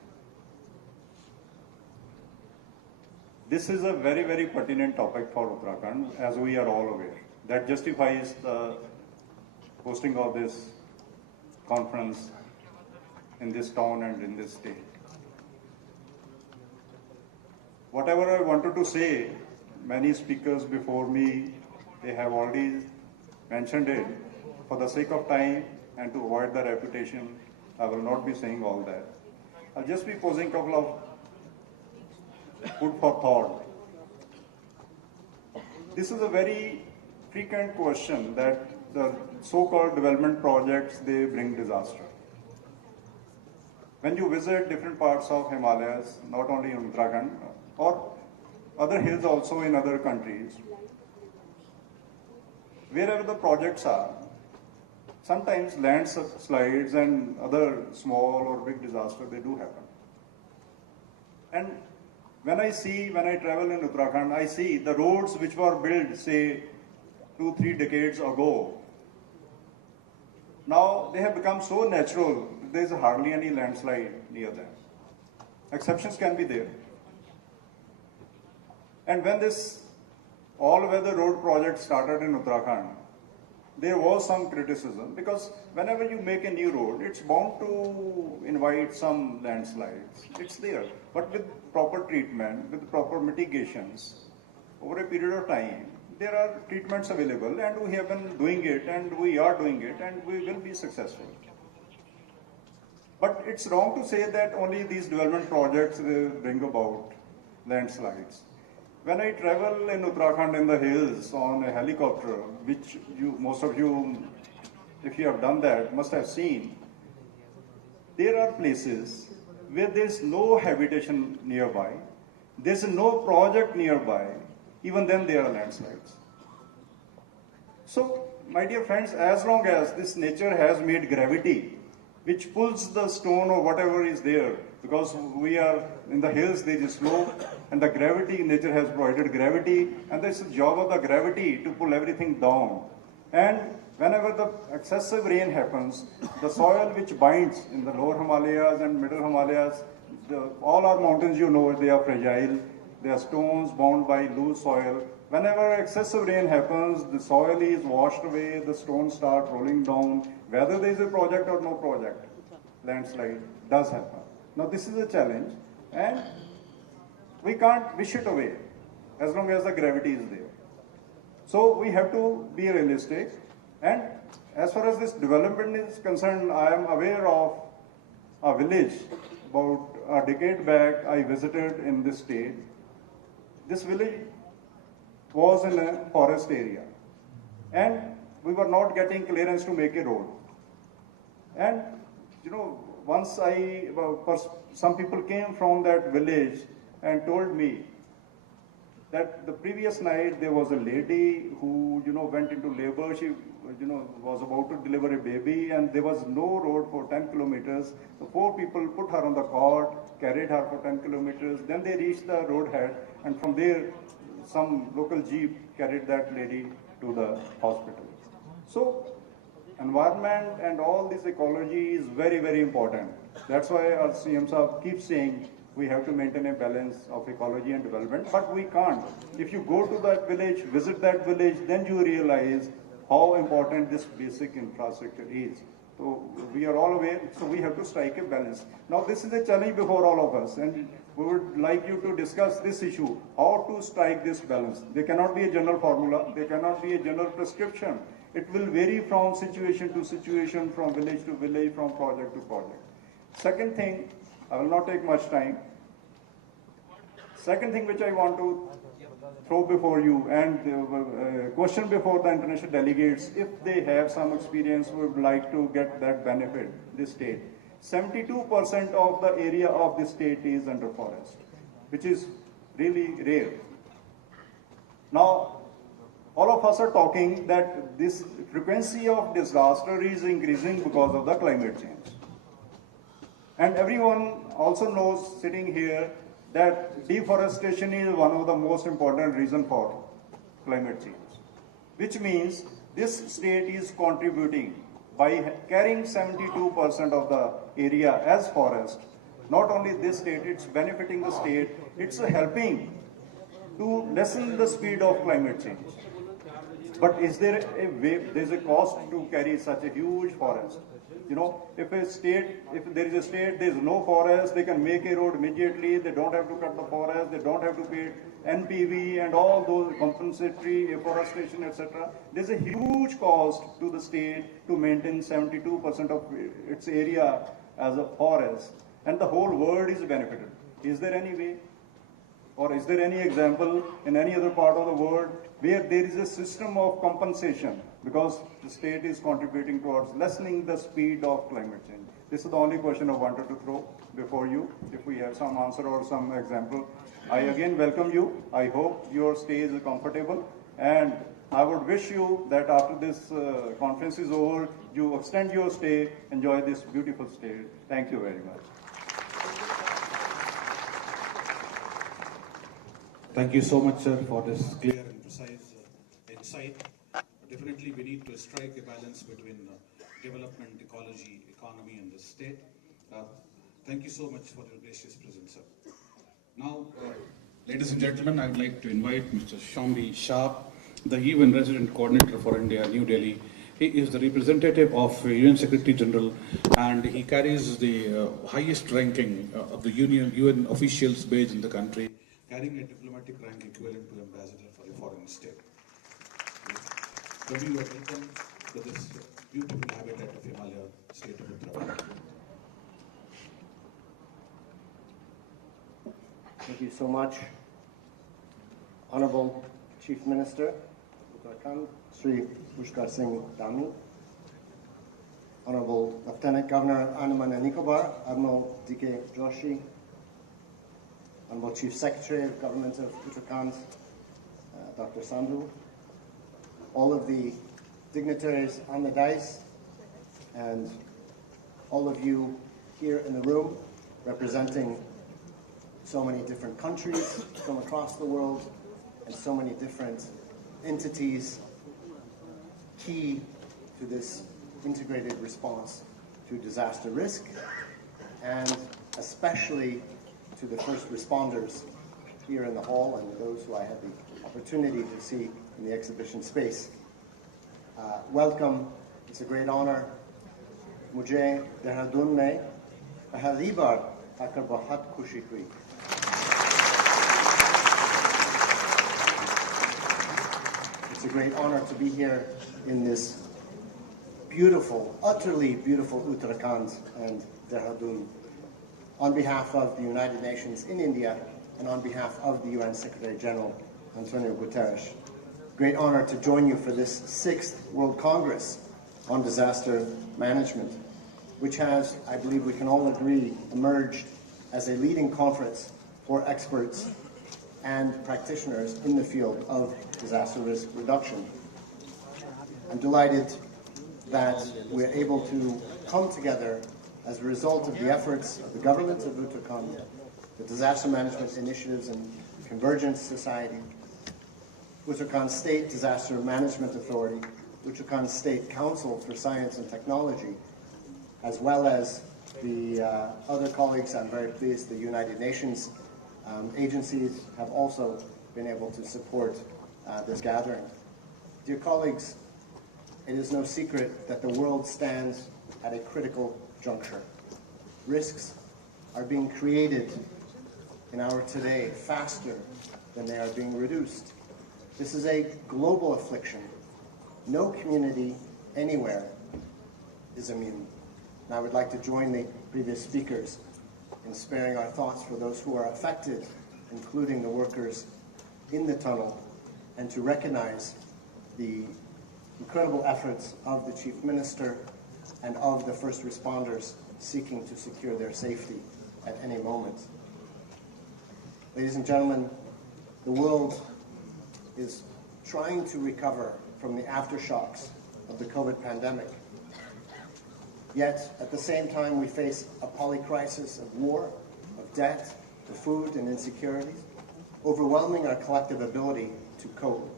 This is a very, very pertinent topic for Uttarakhand, as we are all aware. That justifies the hosting of this conference in this town and in this state. Whatever I wanted to say, many speakers before me, they have already mentioned it. For the sake of time and to avoid the repetition, I will not be saying all that. I'll just be posing a couple of food for thought. This is a very frequent question that the so-called development projects, they bring disaster. When you visit different parts of Himalayas, not only in Uttarakhand, or other hills also in other countries, wherever the projects are, sometimes landslides and other small or big disasters, they do happen. And when I travel in Uttarakhand, I see the roads which were built, say, 2-3 decades ago, now they have become so natural, there is hardly any landslide near them. Exceptions can be there. And when this all-weather road project started in Uttarakhand, there was some criticism, because whenever you make a new road, it's bound to invite some landslides. It's there. But with proper treatment, with proper mitigations, over a period of time, there are treatments available, and we have been doing it, and we are doing it, and we will be successful. But it's wrong to say that only these development projects will bring about landslides. When I travel in Uttarakhand in the hills on a helicopter, which most of you, if you have done that, must have seen, there are places where there's no habitation nearby, there's no project nearby, even then there are landslides. So my dear friends, as long as this nature has made gravity, which pulls the stone or whatever is there, because we are in the hills, there is slope, and the gravity, nature has provided gravity, and it's the job of the gravity to pull everything down. And whenever the excessive rain happens, the soil which binds in the lower Himalayas and middle Himalayas, all our mountains, you know, they are fragile. They are stones bound by loose soil. Whenever excessive rain happens, the soil is washed away, the stones start rolling down. Whether there is a project or no project, landslide does happen. Now this is a challenge, and we can't wish it away as long as the gravity is there. So we have to be realistic. And as far as this development is concerned, I am aware of a village about a decade back I visited in this state. This village was in a forest area, and we were not getting clearance to make a road. And you know, once some people came from that village and told me that the previous night there was a lady who, you know, went into labor. She, you know, was about to deliver a baby, and there was no road for 10 kilometers. So 4 people put her on the cart, carried her for 10 kilometers. Then they reached the roadhead, and from there, some local jeep carried that lady to the hospital. So environment and all this ecology is very, very important. That's why our CM Saab keeps saying we have to maintain a balance of ecology and development, but we can't. If you go to that village, visit that village, then you realize how important this basic infrastructure is. So we are all aware, so we have to strike a balance. Now this is a challenge before all of us, and we would like you to discuss this issue, how to strike this balance. There cannot be a general formula, there cannot be a general prescription. It will vary from situation to situation, from village to village, from project to project. Second thing, I will not take much time. Second thing which I want to throw before you and question before the international delegates, if they have some experience, we would like to get that benefit, this state. 72% of the area of this state is under forest, which is really rare. Now, all of us are talking that this frequency of disaster is increasing because of the climate change. And everyone also knows, sitting here, that deforestation is one of the most important reasons for climate change. Which means this state is contributing by carrying 72% of the area as forest. Not only this state, it's benefiting the state, it's helping to lessen the speed of climate change. But is there a way, there's a cost to carry such a huge forest? You know, if there is a state, there's no forest, they can make a road immediately, they don't have to cut the forest, they don't have to pay NPV and all those compensatory afforestation, etc. There's a huge cost to the state to maintain 72% of its area as a forest, and the whole world is benefited. Is there any way? Or is there any example in any other part of the world where there is a system of compensation because the state is contributing towards lessening the speed of climate change? This is the only question I wanted to throw before you. If we have some answer or some example, I again welcome you. I hope your stay is comfortable, and I would wish you that after this conference is over, you extend your stay, enjoy this beautiful stay. Thank you very much. Thank you so much, sir, for this clear and precise insight. Definitely, we need to strike a balance between development, ecology, economy, and the state. Thank you so much for your gracious presence, sir. Now, ladies and gentlemen, I would like to invite Mr. Shambi Shah, the UN Resident Coordinator for India, New Delhi. He is the representative of UN Secretary General, and he carries the highest ranking of the UN officials based in the country, carrying a diplomatic rank equivalent to ambassador for a foreign state. You are welcome to this beautiful habitat of Himalaya, state of Uttarakhand. Thank you so much, Honorable Chief Minister of Uttarakhand, Sri Pushkar Singh Dhami, Honorable Lieutenant Governor of Andaman and Nicobar, Admiral D.K. Joshi, Honorable Chief Secretary of Government of Uttarakhand, Dr. Sandhu, all of the dignitaries on the dais, and all of you here in the room representing so many different countries from across the world and so many different entities key to this integrated response to disaster risk, and especially to the first responders here in the hall and those who I had the opportunity to see in the exhibition space. Welcome. It's a great honor. मुझे देहरादून में पहली बार आकर बहुत खुशी हुई. It's a great honor to be here in this beautiful, utterly beautiful Uttarakhand and Dehradun on behalf of the United Nations in India and on behalf of the UN Secretary General Antonio Guterres. Great honor to join you for this 6th World Congress on Disaster Management, which has, I believe we can all agree, emerged as a leading conference for experts and practitioners in the field of disaster risk reduction. I'm delighted that we're able to come together as a result of the efforts of the government of Uttarakhand, the Disaster Management Initiatives and Convergence Society, Uttarakhand State Disaster Management Authority, Uttarakhand State Council for Science and Technology, as well as the other colleagues. I'm very pleased the United Nations agencies have also been able to support this gathering. Dear colleagues, it is no secret that the world stands at a critical juncture. Risks are being created in our today faster than they are being reduced. This is a global affliction. No community anywhere is immune. And I would like to join the previous speakers in sparing our thoughts for those who are affected, including the workers in the tunnel, and to recognize the incredible efforts of the Chief Minister and of the first responders seeking to secure their safety at any moment. Ladies and gentlemen, the world is trying to recover from the aftershocks of the COVID pandemic. Yet, at the same time, we face a polycrisis of war, of debt, of food and insecurities, overwhelming our collective ability to cope.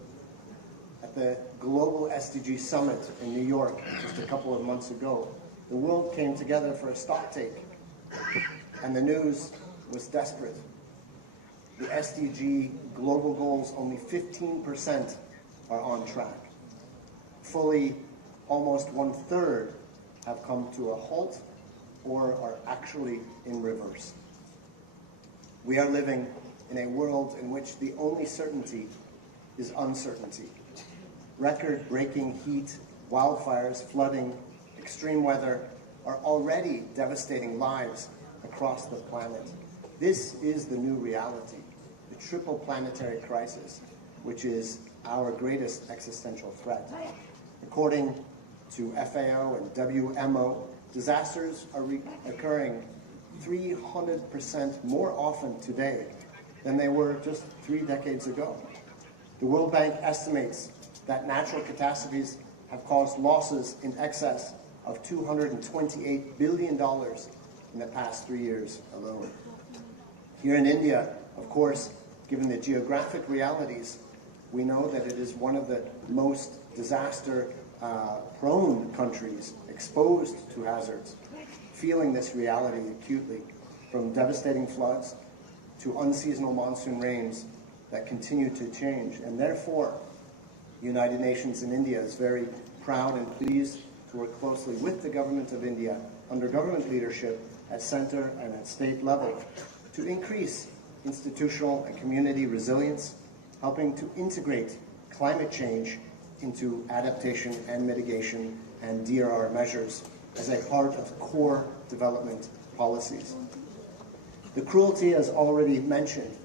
At the Global SDG Summit in New York just a couple of months ago, the world came together for a stocktake, and the news was desperate. The SDG global goals, only 15% are on track. Fully, almost 1/3 have come to a halt or are actually in reverse. We are living in a world in which the only certainty is uncertainty. Record-breaking heat, wildfires, flooding, extreme weather are already devastating lives across the planet. This is the new reality, the triple planetary crisis, which is our greatest existential threat. According to FAO and WMO, disasters are occurring 300% more often today than they were just 3 decades ago. The World Bank estimates that natural catastrophes have caused losses in excess of $228 billion in the past 3 years alone. Here in India, of course, given the geographic realities, we know that it is one of the most disaster-prone countries exposed to hazards, feeling this reality acutely, from devastating floods to unseasonal monsoon rains that continue to change. And therefore, the United Nations in India is very proud and pleased to work closely with the government of India under government leadership at center and at state level to increase institutional and community resilience, helping to integrate climate change into adaptation and mitigation and DRR measures as a part of core development policies. The cruelty, as already mentioned,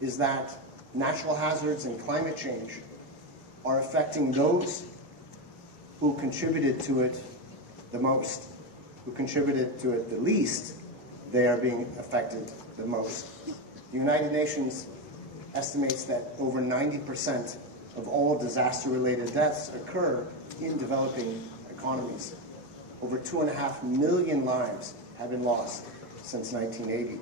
is that natural hazards and climate change are affecting those who contributed to it the most. Who contributed to it the least, they are being affected the most. The United Nations estimates that over 90% of all disaster-related deaths occur in developing economies. Over 2.5 million lives have been lost since 1980.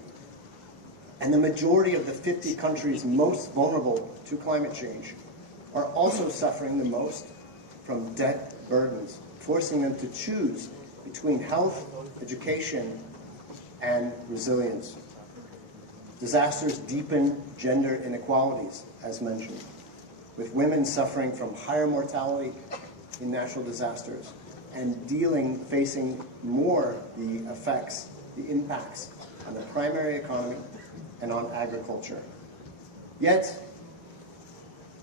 And the majority of the 50 countries most vulnerable to climate change are also suffering the most from debt burdens, forcing them to choose between health, education, and resilience. Disasters deepen gender inequalities, as mentioned, with women suffering from higher mortality in natural disasters and facing more the effects, the impacts on the primary economy and on agriculture. Yet,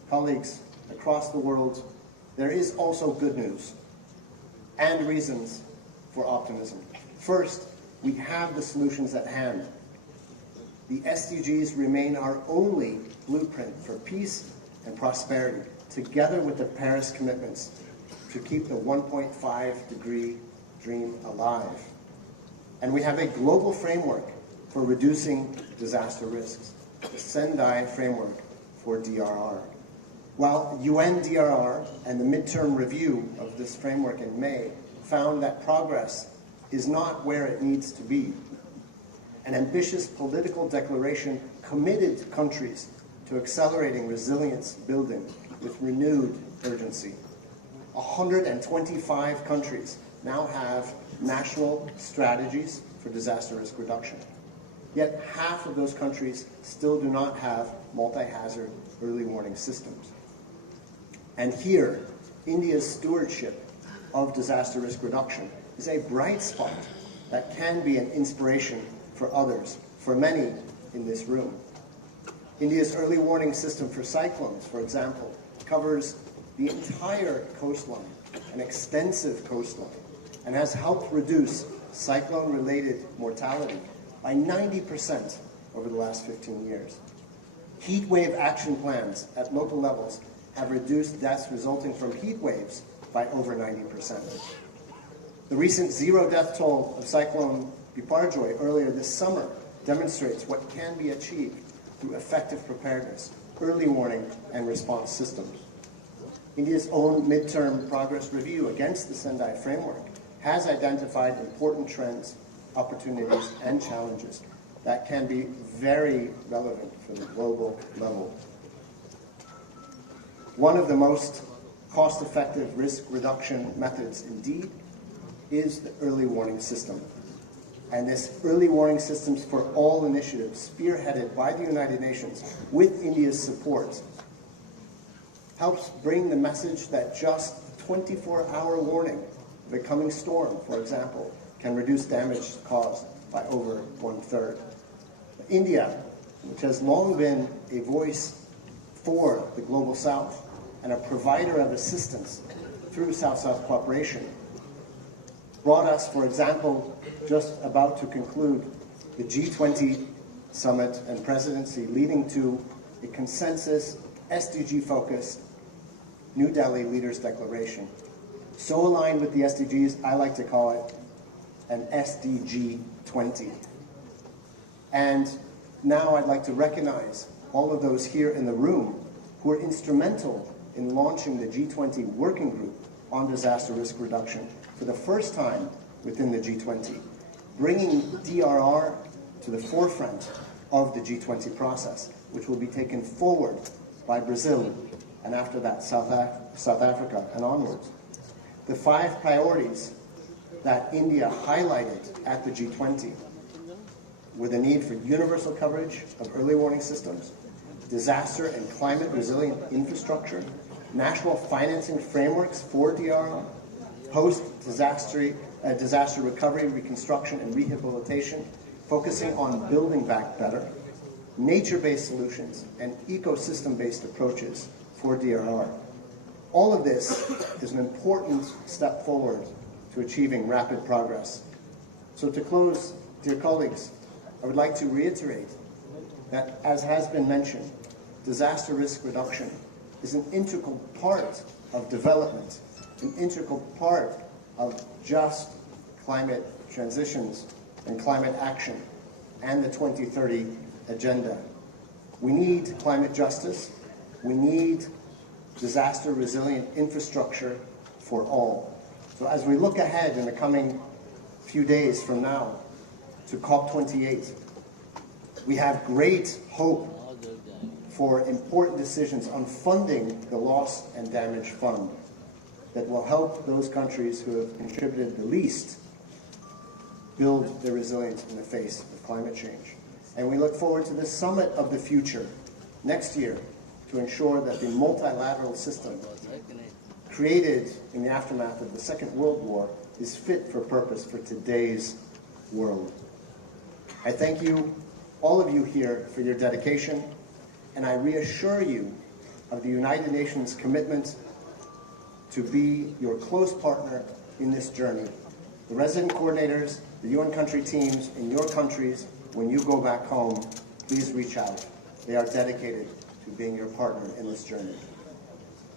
colleagues across the world, there is also good news and reasons for optimism. First, we have the solutions at hand. The SDGs remain our only blueprint for peace and prosperity, together with the Paris commitments to keep the 1.5-degree dream alive. And we have a global framework for reducing disaster risks, the Sendai framework for DRR. While UNDRR and the midterm review of this framework in May found that progress is not where it needs to be, an ambitious political declaration committed countries to accelerating resilience building with renewed urgency. 125 countries now have national strategies for disaster risk reduction. Yet half of those countries still do not have multi-hazard early warning systems. And here, India's stewardship of disaster risk reduction is a bright spot that can be an inspiration for others, for many in this room. India's early warning system for cyclones, for example, covers the entire coastline, an extensive coastline, and has helped reduce cyclone-related mortality by 90% over the last 15 years. Heat wave action plans at local levels have reduced deaths resulting from heat waves by over 90%. The recent zero death toll of Cyclone Biparjoy earlier this summer demonstrates what can be achieved through effective preparedness, early warning, and response systems. India's own midterm progress review against the Sendai framework has identified important trends, opportunities, and challenges that can be very relevant for the global level. One of the most cost-effective risk reduction methods, indeed, is the early warning system. And this early warning systems for all initiative, spearheaded by the United Nations with India's support, helps bring the message that just 24-hour warning of a coming storm, for example, can reduce damage caused by over 1/3. India, which has long been a voice for the Global South and a provider of assistance through South-South cooperation, brought us, for example, just about to conclude the G20 summit and presidency, leading to a consensus, SDG-focused New Delhi Leaders Declaration. So aligned with the SDGs, I like to call it an SDG 20. And now I'd like to recognize all of those here in the room who were instrumental in launching the G20 Working Group on Disaster Risk Reduction for the first time within the G20, bringing DRR to the forefront of the G20 process, which will be taken forward by Brazil, and after that, South Africa and onwards. The 5 priorities that India highlighted at the G20 were the need for universal coverage of early warning systems, disaster and climate resilient infrastructure, national financing frameworks for DRR, post-disaster recovery, reconstruction, and rehabilitation, focusing on building back better, nature-based solutions, and ecosystem-based approaches for DRR. All of this is an important step forward to achieving rapid progress. So to close, dear colleagues, I would like to reiterate that, as has been mentioned, disaster risk reduction is an integral part of development, an integral part of just climate transitions and climate action and the 2030 agenda. We need climate justice. We need disaster resilient infrastructure for all. So as we look ahead in the coming few days from now to COP28, we have great hope for important decisions on funding the Loss and Damage Fund that will help those countries who have contributed the least build their resilience in the face of climate change. And we look forward to the Summit of the Future next year to ensure that the multilateral system created in the aftermath of the Second World War is fit for purpose for today's world. I thank you, all of you here, for your dedication, and I reassure you of the United Nations commitment to be your close partner in this journey. The resident coordinators, the UN country teams in your countries, when you go back home, please reach out. They are dedicated to being your partner in this journey.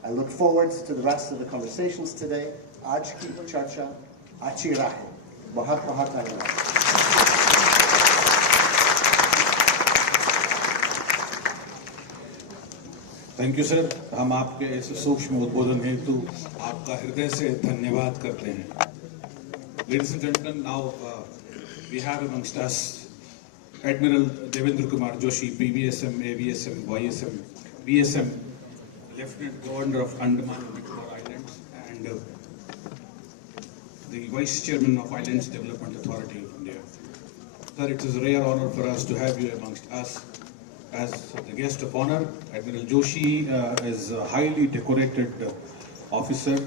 I look forward to the rest of the conversations today. Aaj ki charcha achi rahe. Bahut bahut धन्यवाद. Thank you sir. हम आपके इस सूक्ष्म उद्बोधन हेतु आपका हृदय से धन्यवाद करते हैं. Ladies and gentlemen, now we have amongst us Admiral Devendra Kumar Joshi, PVSM, AVSM, YSM, BSM, Lieutenant Governor of Andaman and Nicobar Islands, and the Vice Chairman of Islands Development Authority of India. Sir, it is a rare honor for us to have you amongst us as the guest of honor. Admiral Joshi is a highly decorated officer,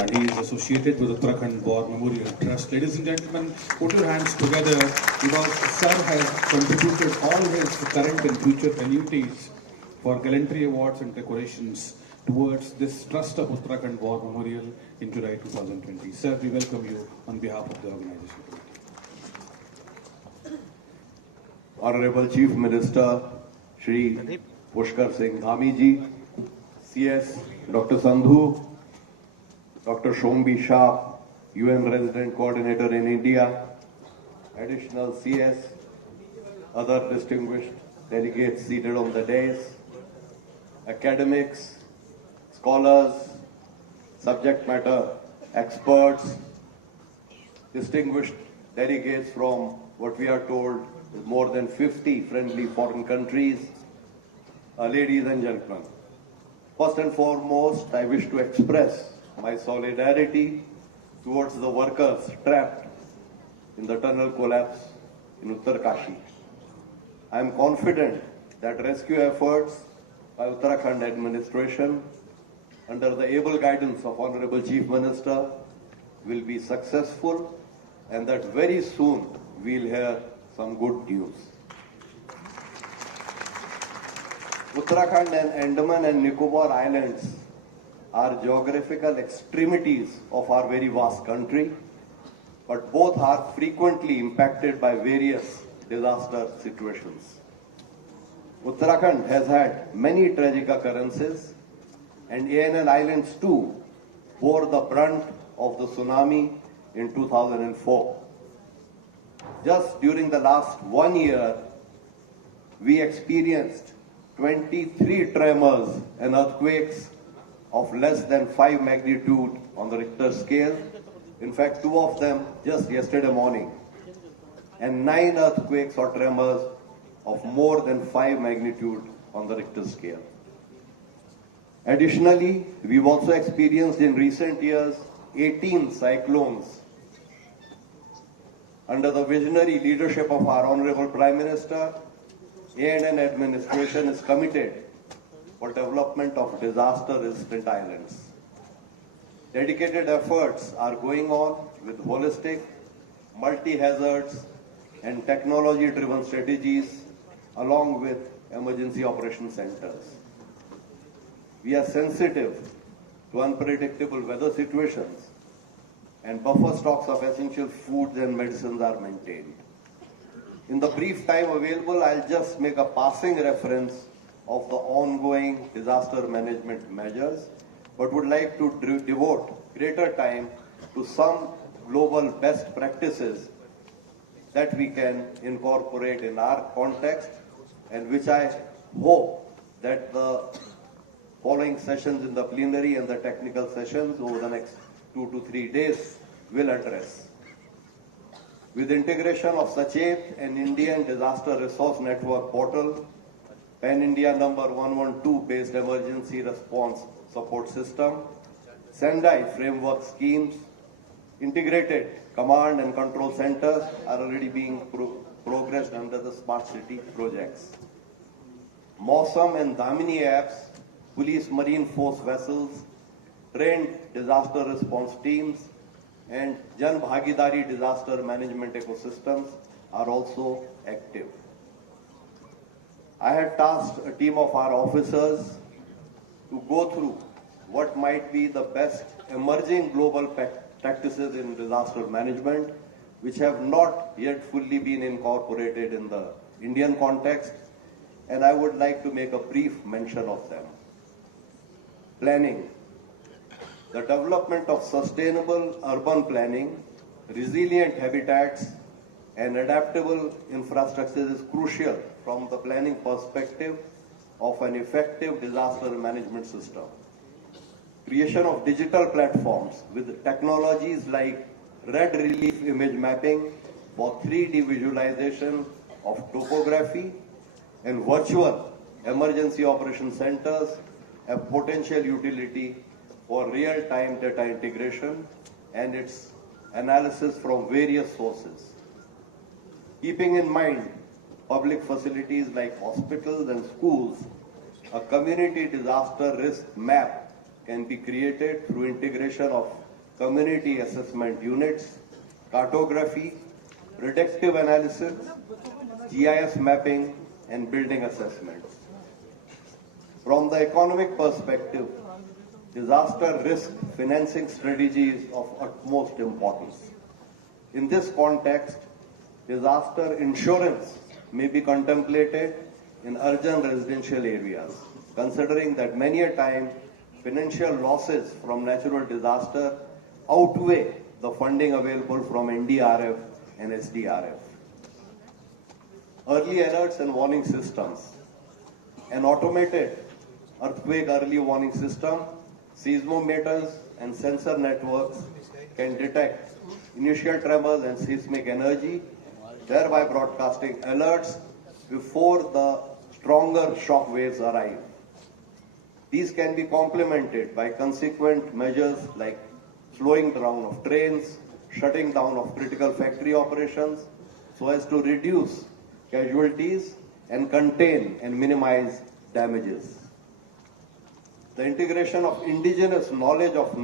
and he is associated with Uttarakhand War Memorial Trust. Ladies and gentlemen, put your hands together because Sir has contributed all his current and future annuities for gallantry awards and decorations towards this Trust of Uttarakhand War Memorial in July 2020. Sir, we welcome you on behalf of the organization. Honorable Chief Minister Shri Pushkar Singh Dhami ji, CS Dr. Sandhu, Dr. Shombi Shah, UN Resident Coordinator in India, additional CS, other distinguished delegates seated on the dais, academics, scholars, subject matter experts, distinguished delegates from what we are told is more than 50 friendly foreign countries, ladies and gentlemen. First and foremost, I wish to express my solidarity towards the workers trapped in the tunnel collapse in Uttarkashi. I am confident that rescue efforts by Uttarakhand administration under the able guidance of Honorable Chief Minister will be successful, and that very soon we'll hear some good news. Uttarakhand and Andaman and Nicobar Islands are geographical extremities of our very vast country, but both are frequently impacted by various disaster situations. Uttarakhand has had many tragic occurrences, and ANN Islands too bore the brunt of the tsunami in 2004. Just during the last 1 year, we experienced 23 tremors and earthquakes of less than 5 magnitude on the Richter scale. In fact, 2 of them just yesterday morning, and 9 earthquakes or tremors of more than 5 magnitude on the Richter scale. Additionally, we've also experienced in recent years 18 cyclones. Under the visionary leadership of our Honorable Prime Minister, ANN administration is committed for development of disaster-resistant islands. Dedicated efforts are going on with holistic, multi-hazards and technology-driven strategies along with emergency operation centers. We are sensitive to unpredictable weather situations, and buffer stocks of essential foods and medicines are maintained. In the brief time available, I'll just make a passing reference of the ongoing disaster management measures, but would like to devote greater time to some global best practices that we can incorporate in our context, and which I hope that the following sessions in the plenary and the technical sessions over the next 2 to 3 days will address. With integration of Sachet, an Indian Disaster Resource Network portal, Pan-India number 112 based emergency response support system, Sendai framework schemes, integrated command and control centers are already being progressed under the smart city projects. Mausam and Damini apps, police marine force vessels, trained disaster response teams, and Jan Bhagidari disaster management ecosystems are also active. I had tasked a team of our officers to go through what might be the best emerging global practices in disaster management, which have not yet fully been incorporated in the Indian context, and I would like to make a brief mention of them. Planning. The development of sustainable urban planning, resilient habitats, and adaptable infrastructure is crucial from the planning perspective of an effective disaster management system. Creation of digital platforms with technologies like red relief image mapping for 3D visualization of topography and virtual emergency operation centers have potential utility for real-time data integration and its analysis from various sources. Keeping in mind public facilities like hospitals and schools, a community disaster risk map can be created through integration of community assessment units, cartography, predictive analysis, GIS mapping, and building assessments. From the economic perspective, disaster risk financing strategy is of utmost importance. In this context, disaster insurance may be contemplated in urban residential areas, considering that many a time financial losses from natural disaster outweigh the funding available from NDRF and SDRF. Early alerts and warning systems. An automated earthquake early warning system, seismometers and sensor networks can detect initial tremors and seismic energy, thereby broadcasting alerts before the stronger shock waves arrive. These can be complemented by consequent measures like slowing down of trains, shutting down of critical factory operations so as to reduce casualties and contain and minimize damages. The integration of indigenous knowledge of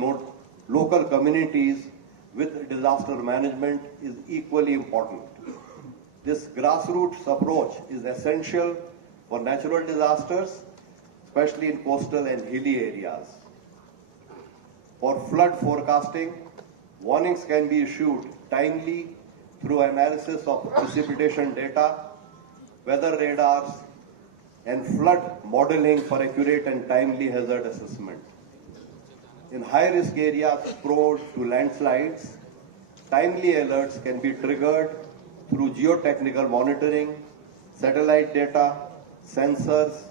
local communities with disaster management is equally important. This grassroots approach is essential for natural disasters, especially in coastal and hilly areas. For flood forecasting, warnings can be issued timely through analysis of precipitation data, weather radars, and flood modeling for accurate and timely hazard assessment. In high-risk areas prone to landslides, timely alerts can be triggered through geotechnical monitoring, satellite data, sensors,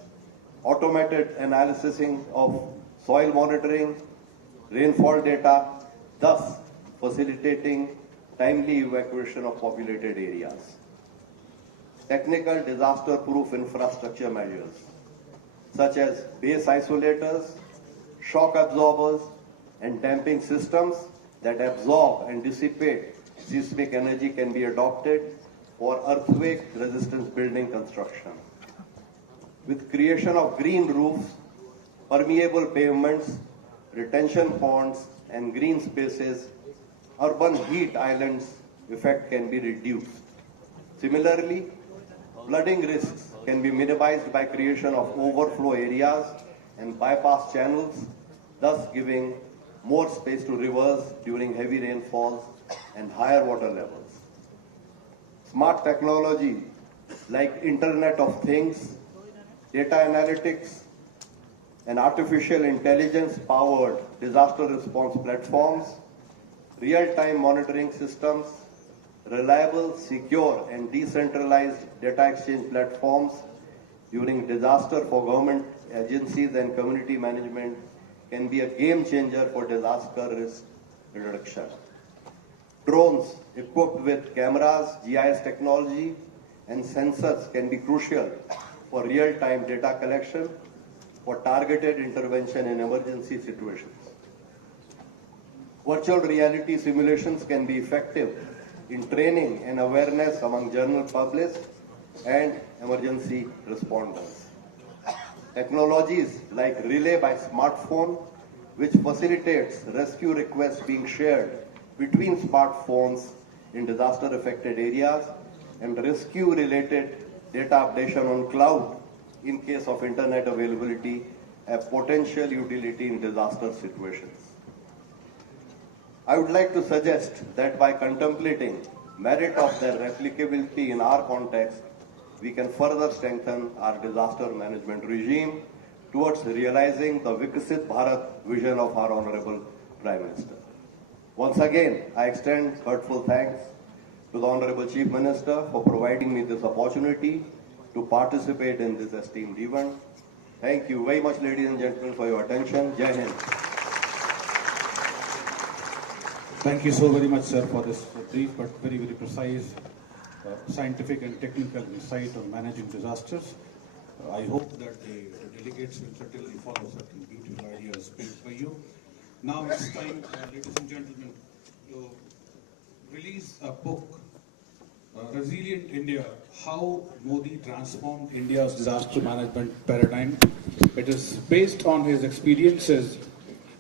automated analysis of soil monitoring, rainfall data, thus facilitating timely evacuation of populated areas. Technical disaster-proof infrastructure measures, such as base isolators, shock absorbers, and damping systems that absorb and dissipate seismic energy can be adopted for earthquake-resistant building construction. With creation of green roofs, permeable pavements, retention ponds, and green spaces, urban heat islands effect can be reduced. Similarly, flooding risks can be minimized by creation of overflow areas and bypass channels, thus giving more space to rivers during heavy rainfalls and higher water levels. Smart technology like Internet of Things, data analytics, and artificial intelligence powered disaster response platforms, real-time monitoring systems, reliable, secure, and decentralized data exchange platforms during disaster for government agencies and community management can be a game changer for disaster risk reduction. Drones equipped with cameras, GIS technology, and sensors can be crucial for real-time data collection for targeted intervention in emergency situations. Virtual reality simulations can be effective in training and awareness among general public and emergency responders. Technologies like Relay by smartphone, which facilitates rescue requests being shared between smartphones in disaster-affected areas, and rescue-related data updation on cloud in case of internet availability, have potential utility in disaster situations. I would like to suggest that by contemplating merit of their replicability in our context, we can further strengthen our disaster management regime towards realizing the Viksit Bharat vision of our Honorable Prime Minister. Once again, I extend heartfelt thanks to the Honorable Chief Minister for providing me this opportunity to participate in this esteemed event. Thank you very much, ladies and gentlemen, for your attention. Jai Hind. Thank you so very much, sir, for this brief but very, very precise scientific and technical insight on managing disasters. I hope that the delegates will certainly follow certain beautiful ideas built by you. Now it's time, ladies and gentlemen, to release a book, Resilient India, How Modi Transformed India's Disaster Management Paradigm. It is based on his experiences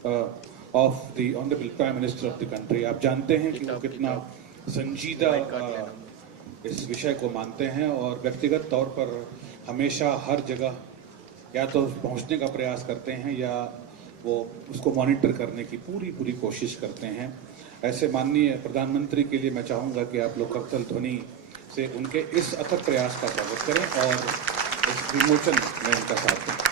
of the Honorable Prime Minister of the country. आप जानते हैं कि वो कितना संजीदा इस विषय को मानते हैं और व्यक्तिगत तौर पर हमेशा हर जगह या तो पहुंचने का प्रयास करते हैं या वो उसको मॉनिटर करने की पूरी कोशिश करते हैं। ऐसे माननीय प्रधानमंत्री के लिए मैं चाहूँगा कि आप लोग करतल ध्वनि से उनके इस अथक प्रयास का स्वागत करें और इस विमोचन में उनका साथ दें।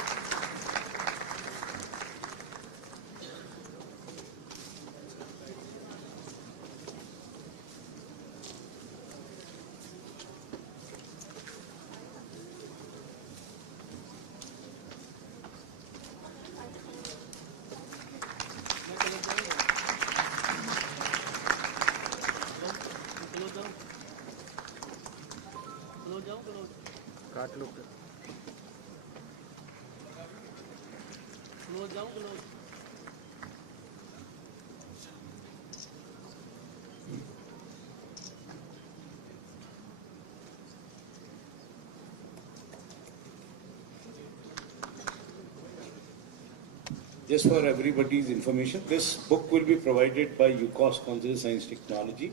काट लो Just for everybody's information, this book will be provided by UCOS Council of Science Technology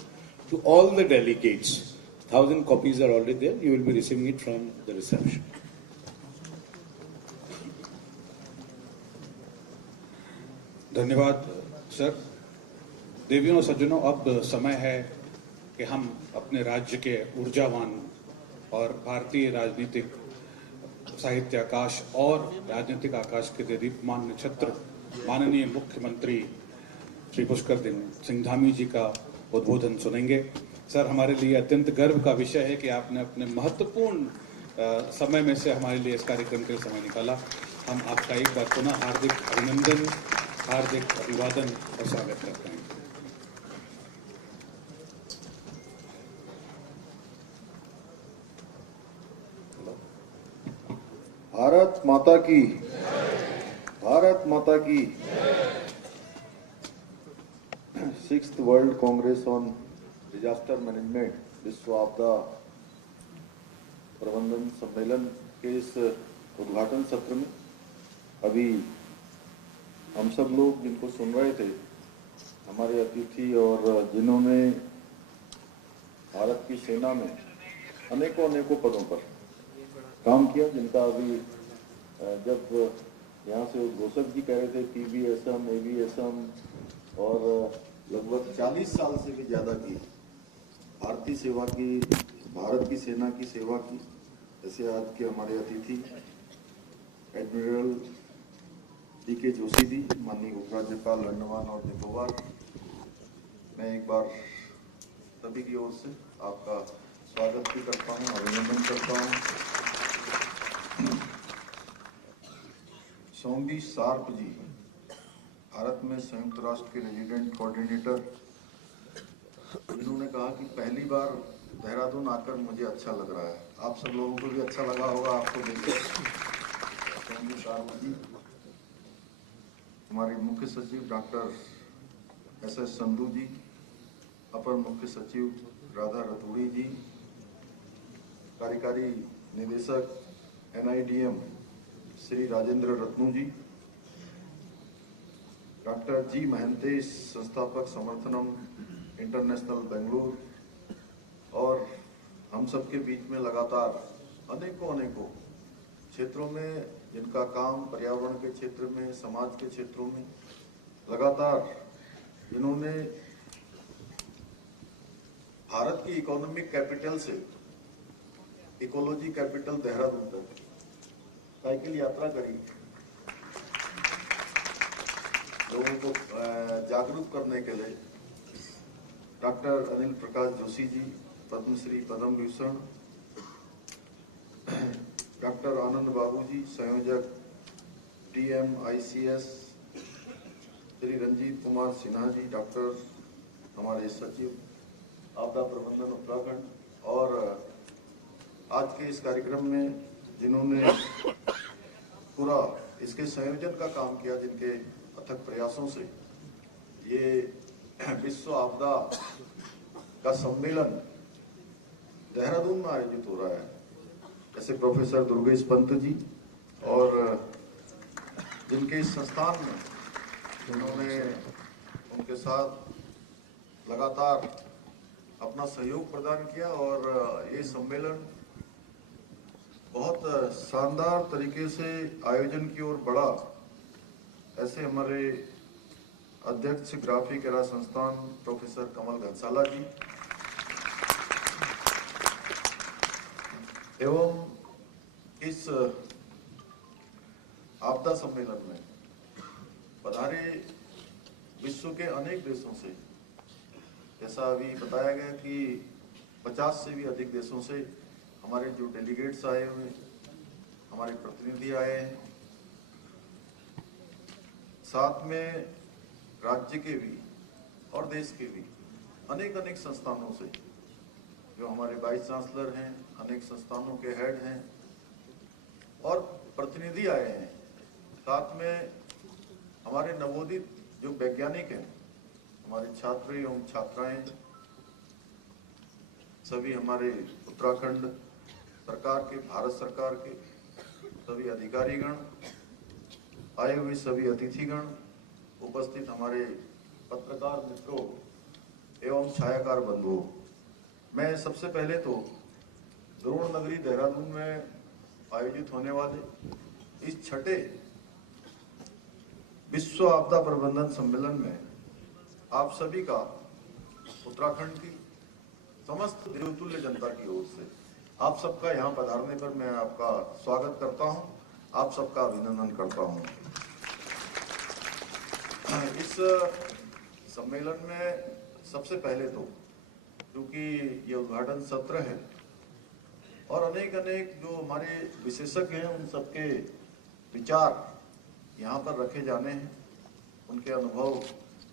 to all the delegates. 1,000 copies are already there. You will be receiving it from the reception. धन्यवाद sir. देवियों और सज्जनों, अब समय है कि हम अपने राज्य के ऊर्जावान और भारतीय राजनीतिक साहित्य आकाश और राजनीतिक आकाश के दीप्यमान नक्षत्र माननीय मुख्यमंत्री श्री पुष्कर सिंह धामी जी का उद्बोधन सुनेंगे। सर, हमारे लिए अत्यंत गर्व का विषय है कि आपने अपने महत्वपूर्ण समय में से हमारे लिए इस कार्यक्रम के लिए समय निकाला। हम आपका एक बार पुनः हार्दिक अभिनंदन, हार्दिक अभिवादन और स्वागत करते हैं। भारत माता की, भारत माता की। 6th world Congress on disaster management, विश्व आपदा प्रबंधन सम्मेलन के इस उद्घाटन सत्र में अभी हम सब लोग जिनको सुन रहे थे, हमारे अतिथि और जिन्होंने भारत की सेना में अनेकों पदों पर काम किया, जिनका अभी जब यहाँ से उद्घोषक जी कह रहे थे PVSM, AVSM और लगभग 40 साल से भी ज्यादा की भारतीय सेवा की, भारत की सेना की सेवा की, जैसे आज के हमारे अतिथि एडमिरल DK जोशी जी, माननीय उपराज्यपाल अंडमान और निकोबार, मैं एक बार सभी की ओर से आपका स्वागत भी करता हूँ, अभिनंदन करता हूँ। सोमवी शार्प जी, भारत में संयुक्त राष्ट्र के रेजिडेंट कोऑर्डिनेटर, जिन्होंने कहा कि पहली बार देहरादून आकर मुझे अच्छा लग रहा है। आप सब लोगों को भी अच्छा लगा होगा आपको देखकर। जी, हमारे मुख्य सचिव डॉक्टर SS संधू जी, अपर मुख्य सचिव राधा रतूड़ी जी, कार्यकारी निदेशक NIDM श्री राजेंद्र रत्नू जी, डॉक्टर जी महंतेश, संस्थापक समर्थनम इंटरनेशनल बेंगलुरु, और हम सबके बीच में लगातार अनेकों क्षेत्रों में जिनका काम पर्यावरण के क्षेत्र में, समाज के क्षेत्रों में लगातार जिन्होंने भारत की इकोनॉमिक कैपिटल से इकोलॉजी कैपिटल देहरादून तक साइकिल यात्रा करी, लोगों को जागरूक करने के लिए डॉक्टर अनिल प्रकाश जोशी जी, पद्मश्री पद्म भूषण, डॉक्टर आनंद बाबू जी, संयोजक TMICS, श्री रंजीत कुमार सिन्हा जी, डॉक्टर हमारे सचिव आपदा प्रबंधन उत्तराखंड, और आज के इस कार्यक्रम में जिन्होंने पूरा इसके संयोजन का काम किया, जिनके अथक प्रयासों से ये विश्व आपदा का सम्मेलन देहरादून में आयोजित हो रहा है, जैसे प्रोफेसर दुर्गेश पंत जी और जिनके इस संस्थान में जिन्होंने उनके साथ लगातार अपना सहयोग प्रदान किया, और ये सम्मेलन बहुत शानदार तरीके से आयोजन की ओर बढ़ा। ऐसे हमारे अध्यक्ष ग्राफिक एरा संस्थान प्रोफेसर कमल घनसाला जी एवं इस आपदा सम्मेलन में पधारे विश्व के अनेक देशों से, जैसा अभी बताया गया कि 50 से भी अधिक देशों से हमारे जो डेलीगेट्स आए हुए, हमारे प्रतिनिधि आए हैं, साथ में राज्य के भी और देश के भी अनेक संस्थानों से जो हमारे वाइस चांसलर हैं, अनेक संस्थानों के हेड हैं और प्रतिनिधि आए हैं। साथ में हमारे नवोदित जो वैज्ञानिक हैं, हमारे छात्र एवं छात्राएं, सभी हमारे उत्तराखंड सरकार के, भारत सरकार के सभी अधिकारीगण, आए हुए सभी अतिथिगण, उपस्थित हमारे पत्रकार मित्रों एवं छायाकार बंधुओं, मैं सबसे पहले तो द्रोण नगरी देहरादून में आयोजित होने वाले इस छठे विश्व आपदा प्रबंधन सम्मेलन में आप सभी का उत्तराखंड की समस्त देवतुल्य जनता की ओर से आप सबका यहाँ पधारने पर मैं आपका स्वागत करता हूँ, आप सबका अभिनंदन करता हूँ। इस सम्मेलन में सबसे पहले तो क्योंकि ये उद्घाटन सत्र है और अनेक जो हमारे विशेषज्ञ हैं उन सबके विचार यहाँ पर रखे जाने हैं, उनके अनुभव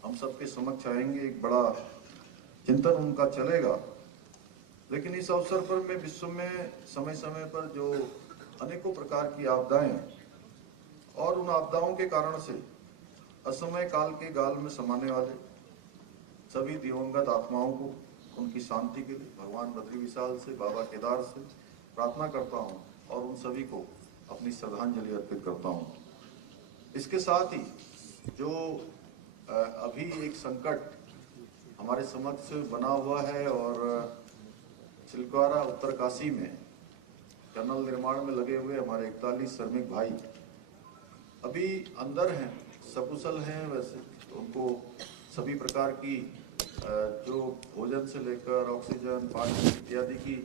हम सबके समक्ष आएंगे, एक बड़ा चिंतन उनका चलेगा। लेकिन इस अवसर पर मैं विश्व में समय समय पर जो अनेकों प्रकार की आपदाएं और उन आपदाओं के कारण से असमय काल के गाल में समाने वाले सभी दिवंगत आत्माओं को उनकी शांति के लिए भगवान बद्री विशाल से, बाबा केदार से प्रार्थना करता हूं और उन सभी को अपनी श्रद्धांजलि अर्पित करता हूं। इसके साथ ही जो अभी एक संकट हमारे समक्ष बना हुआ है और चिलकारा उत्तरकाशी में टनल निर्माण में लगे हुए हमारे 41 श्रमिक भाई अभी अंदर हैं, सकुशल हैं, वैसे उनको सभी प्रकार की जो भोजन से लेकर ऑक्सीजन, पानी इत्यादि की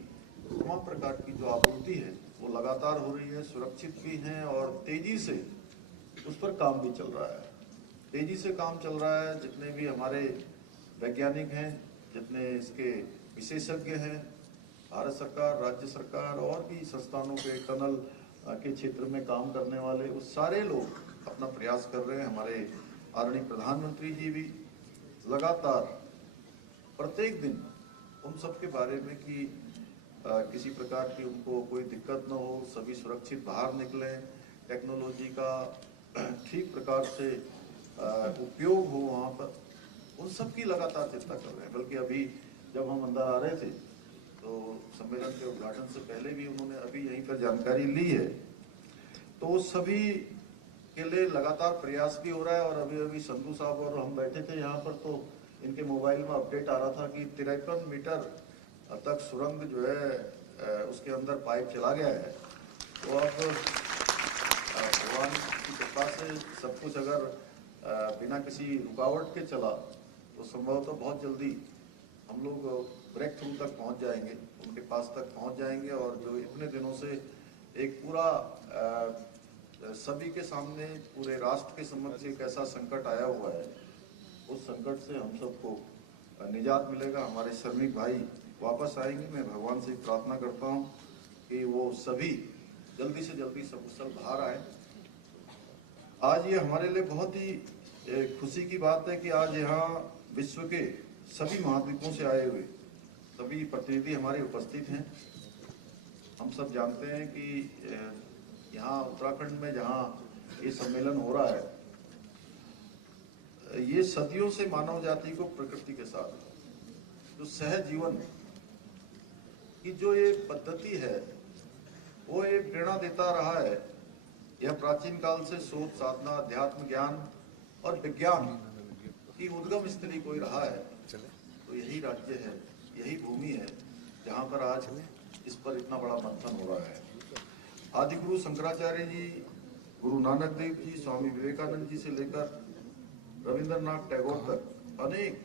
तमाम प्रकार की जो आपूर्ति है वो लगातार हो रही है, सुरक्षित भी हैं और तेजी से उस पर काम भी चल रहा है। तेजी से काम चल रहा है। जितने भी हमारे वैज्ञानिक हैं, जितने इसके विशेषज्ञ हैं, भारत सरकार, राज्य सरकार और भी संस्थानों के टनल के क्षेत्र में काम करने वाले वो सारे लोग अपना प्रयास कर रहे हैं। हमारे आदरणीय प्रधानमंत्री जी भी लगातार प्रत्येक दिन उन सब के बारे में कि किसी प्रकार की उनको कोई दिक्कत न हो, सभी सुरक्षित बाहर निकलें, टेक्नोलॉजी का ठीक प्रकार से उपयोग हो वहाँ पर, उन सब की लगातार चिंता कर रहे हैं। बल्कि अभी जब हम अंदर आ रहे थे तो सम्मेलन के उद्घाटन से पहले भी उन्होंने अभी यहीं पर जानकारी ली है, तो सभी के लिए लगातार प्रयास भी हो रहा है। और अभी अभी संधू साहब और हम बैठे थे यहाँ पर, तो इनके मोबाइल में अपडेट आ रहा था कि 53 मीटर तक सुरंग जो है उसके अंदर पाइप चला गया है। तो अब भगवान की कृपा से सब कुछ अगर बिना किसी रुकावट के चला तो संभवतः बहुत जल्दी हम लोग ब्रेक थ्रू तक पहुंच जाएंगे, उनके पास तक पहुंच जाएंगे। और जो इतने दिनों से एक पूरा सभी के सामने पूरे राष्ट्र के समक्ष एक ऐसा संकट आया हुआ है, उस संकट से हम सबको निजात मिलेगा, हमारे श्रमिक भाई वापस आएंगे। मैं भगवान से प्रार्थना करता हूँ कि वो सभी जल्दी से जल्दी सकुशल बाहर आए। आज ये हमारे लिए बहुत ही खुशी की बात है कि आज यहाँ विश्व के सभी महाद्वीपों से आए हुए सभी प्रतिनिधि हमारे उपस्थित हैं। हम सब जानते हैं कि यहाँ उत्तराखंड में जहाँ ये सम्मेलन हो रहा है, ये सदियों से मानव जाति को प्रकृति के साथ जो सहज जीवन की जो ये पद्धति है वो एक प्रेरणा देता रहा है। यह प्राचीन काल से शोध साधना, अध्यात्म, ज्ञान और विज्ञान की उद्गम स्थली कोई रहा है, तो यही राज्य है, यही भूमि है जहाँ पर आज इस पर इतना बड़ा मंथन हो रहा है। आदि गुरु शंकराचार्य जी, गुरु नानक देव जी, स्वामी विवेकानंद जी से लेकर रविंद्रनाथ टैगोर तक अनेक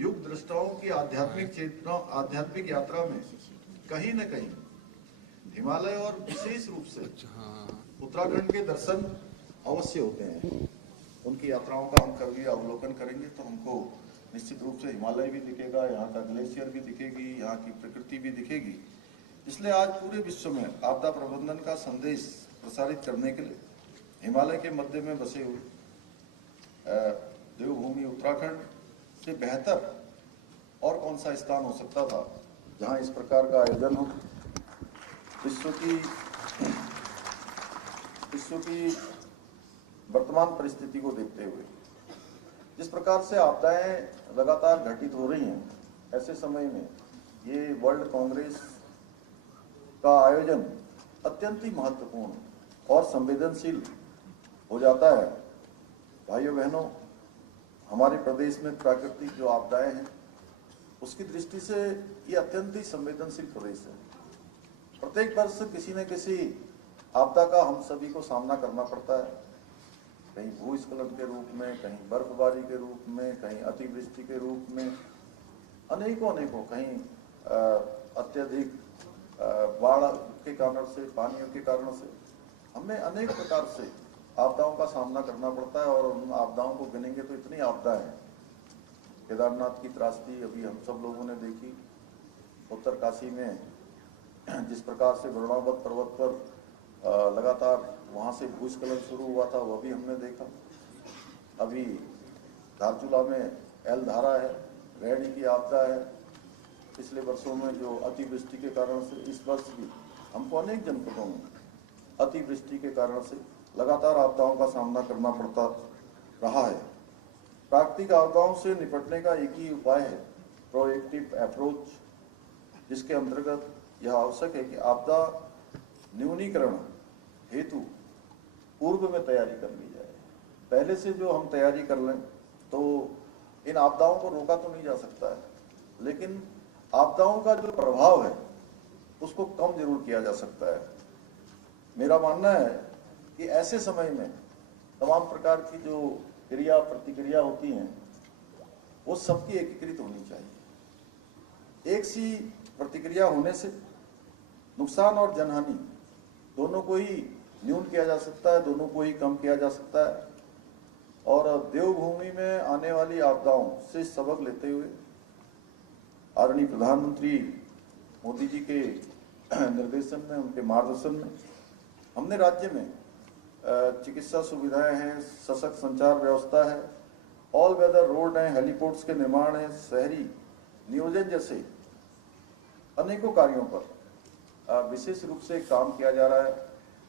युग दृष्टाओं की आध्यात्मिक चेतना, आध्यात्मिक यात्रा में कहीं न कहीं हिमालय और विशेष रूप से उत्तराखंड के दर्शन अवश्य होते हैं। उनकी यात्राओं का हम कभी अवलोकन करेंगे तो हमको निश्चित रूप से हिमालय भी दिखेगा, यहाँ का ग्लेशियर भी दिखेगी, यहाँ की प्रकृति भी दिखेगी। इसलिए आज पूरे विश्व में आपदा प्रबंधन का संदेश प्रसारित करने के लिए हिमालय के मध्य में बसे हुए देवभूमि उत्तराखंड से बेहतर और कौन सा स्थान हो सकता था जहां इस प्रकार का आयोजन हो। विश्व की वर्तमान परिस्थिति को देखते हुए जिस प्रकार से आपदाएं लगातार घटित हो रही हैं, ऐसे समय में ये वर्ल्ड कांग्रेस का आयोजन अत्यंत ही महत्वपूर्ण और संवेदनशील हो जाता है। भाइयों बहनों, हमारे प्रदेश में प्राकृतिक जो आपदाएं हैं उसकी दृष्टि से ये अत्यंत ही संवेदनशील प्रदेश है। प्रत्येक वर्ष किसी न किसी आपदा का हम सभी को सामना करना पड़ता है, कहीं भूस्खलन के रूप में, कहीं बर्फबारी के रूप में, कहीं अतिवृष्टि के रूप में, अनेकों कहीं अत्यधिक बाढ़ के कारण से, पानियों के कारण से हमें अनेक प्रकार से आपदाओं का सामना करना पड़ता है। और उन आपदाओं को गिनेंगे तो इतनी आपदाएं हैं। केदारनाथ की त्रासदी अभी हम सब लोगों ने देखी, उत्तरकाशी में जिस प्रकार से वरुणावत पर्वत पर लगातार वहाँ से भूस्खलन शुरू हुआ था, वह भी हमने देखा। अभी धारचूला में एल धारा है, रैणी की आपदा है। पिछले वर्षों में जो अतिवृष्टि के कारण से, इस वर्ष भी हमको अनेक जनपदों में अतिवृष्टि के कारण से लगातार आपदाओं का सामना करना पड़ता रहा है। प्राकृतिक आपदाओं से निपटने का एक ही उपाय है, प्रोएक्टिव अप्रोच, जिसके अंतर्गत यह आवश्यक है कि आपदा न्यूनीकरण हेतु पूर्व में तैयारी कर ली जाए। पहले से जो हम तैयारी कर लें तो इन आपदाओं को रोका तो नहीं जा सकता है, लेकिन आपदाओं का जो प्रभाव है उसको कम जरूर किया जा सकता है। मेरा मानना है कि ऐसे समय में तमाम प्रकार की जो क्रिया प्रतिक्रिया होती हैं वो सबकी एकीकृत होनी चाहिए। एक सी प्रतिक्रिया होने से नुकसान और जनहानि दोनों को ही न्यून किया जा सकता है, दोनों को ही कम किया जा सकता है। और देवभूमि में आने वाली आपदाओं से सबक लेते हुए आदरणीय प्रधानमंत्री मोदी जी के निर्देशन में, उनके मार्गदर्शन में हमने राज्य में चिकित्सा सुविधाएं हैं, सशक्त संचार व्यवस्था है, ऑल वेदर रोड हैं, हेलीपोर्ट्स के निर्माण है, शहरी नियोजन जैसे अनेकों कार्यों पर विशेष रूप से काम किया जा रहा है।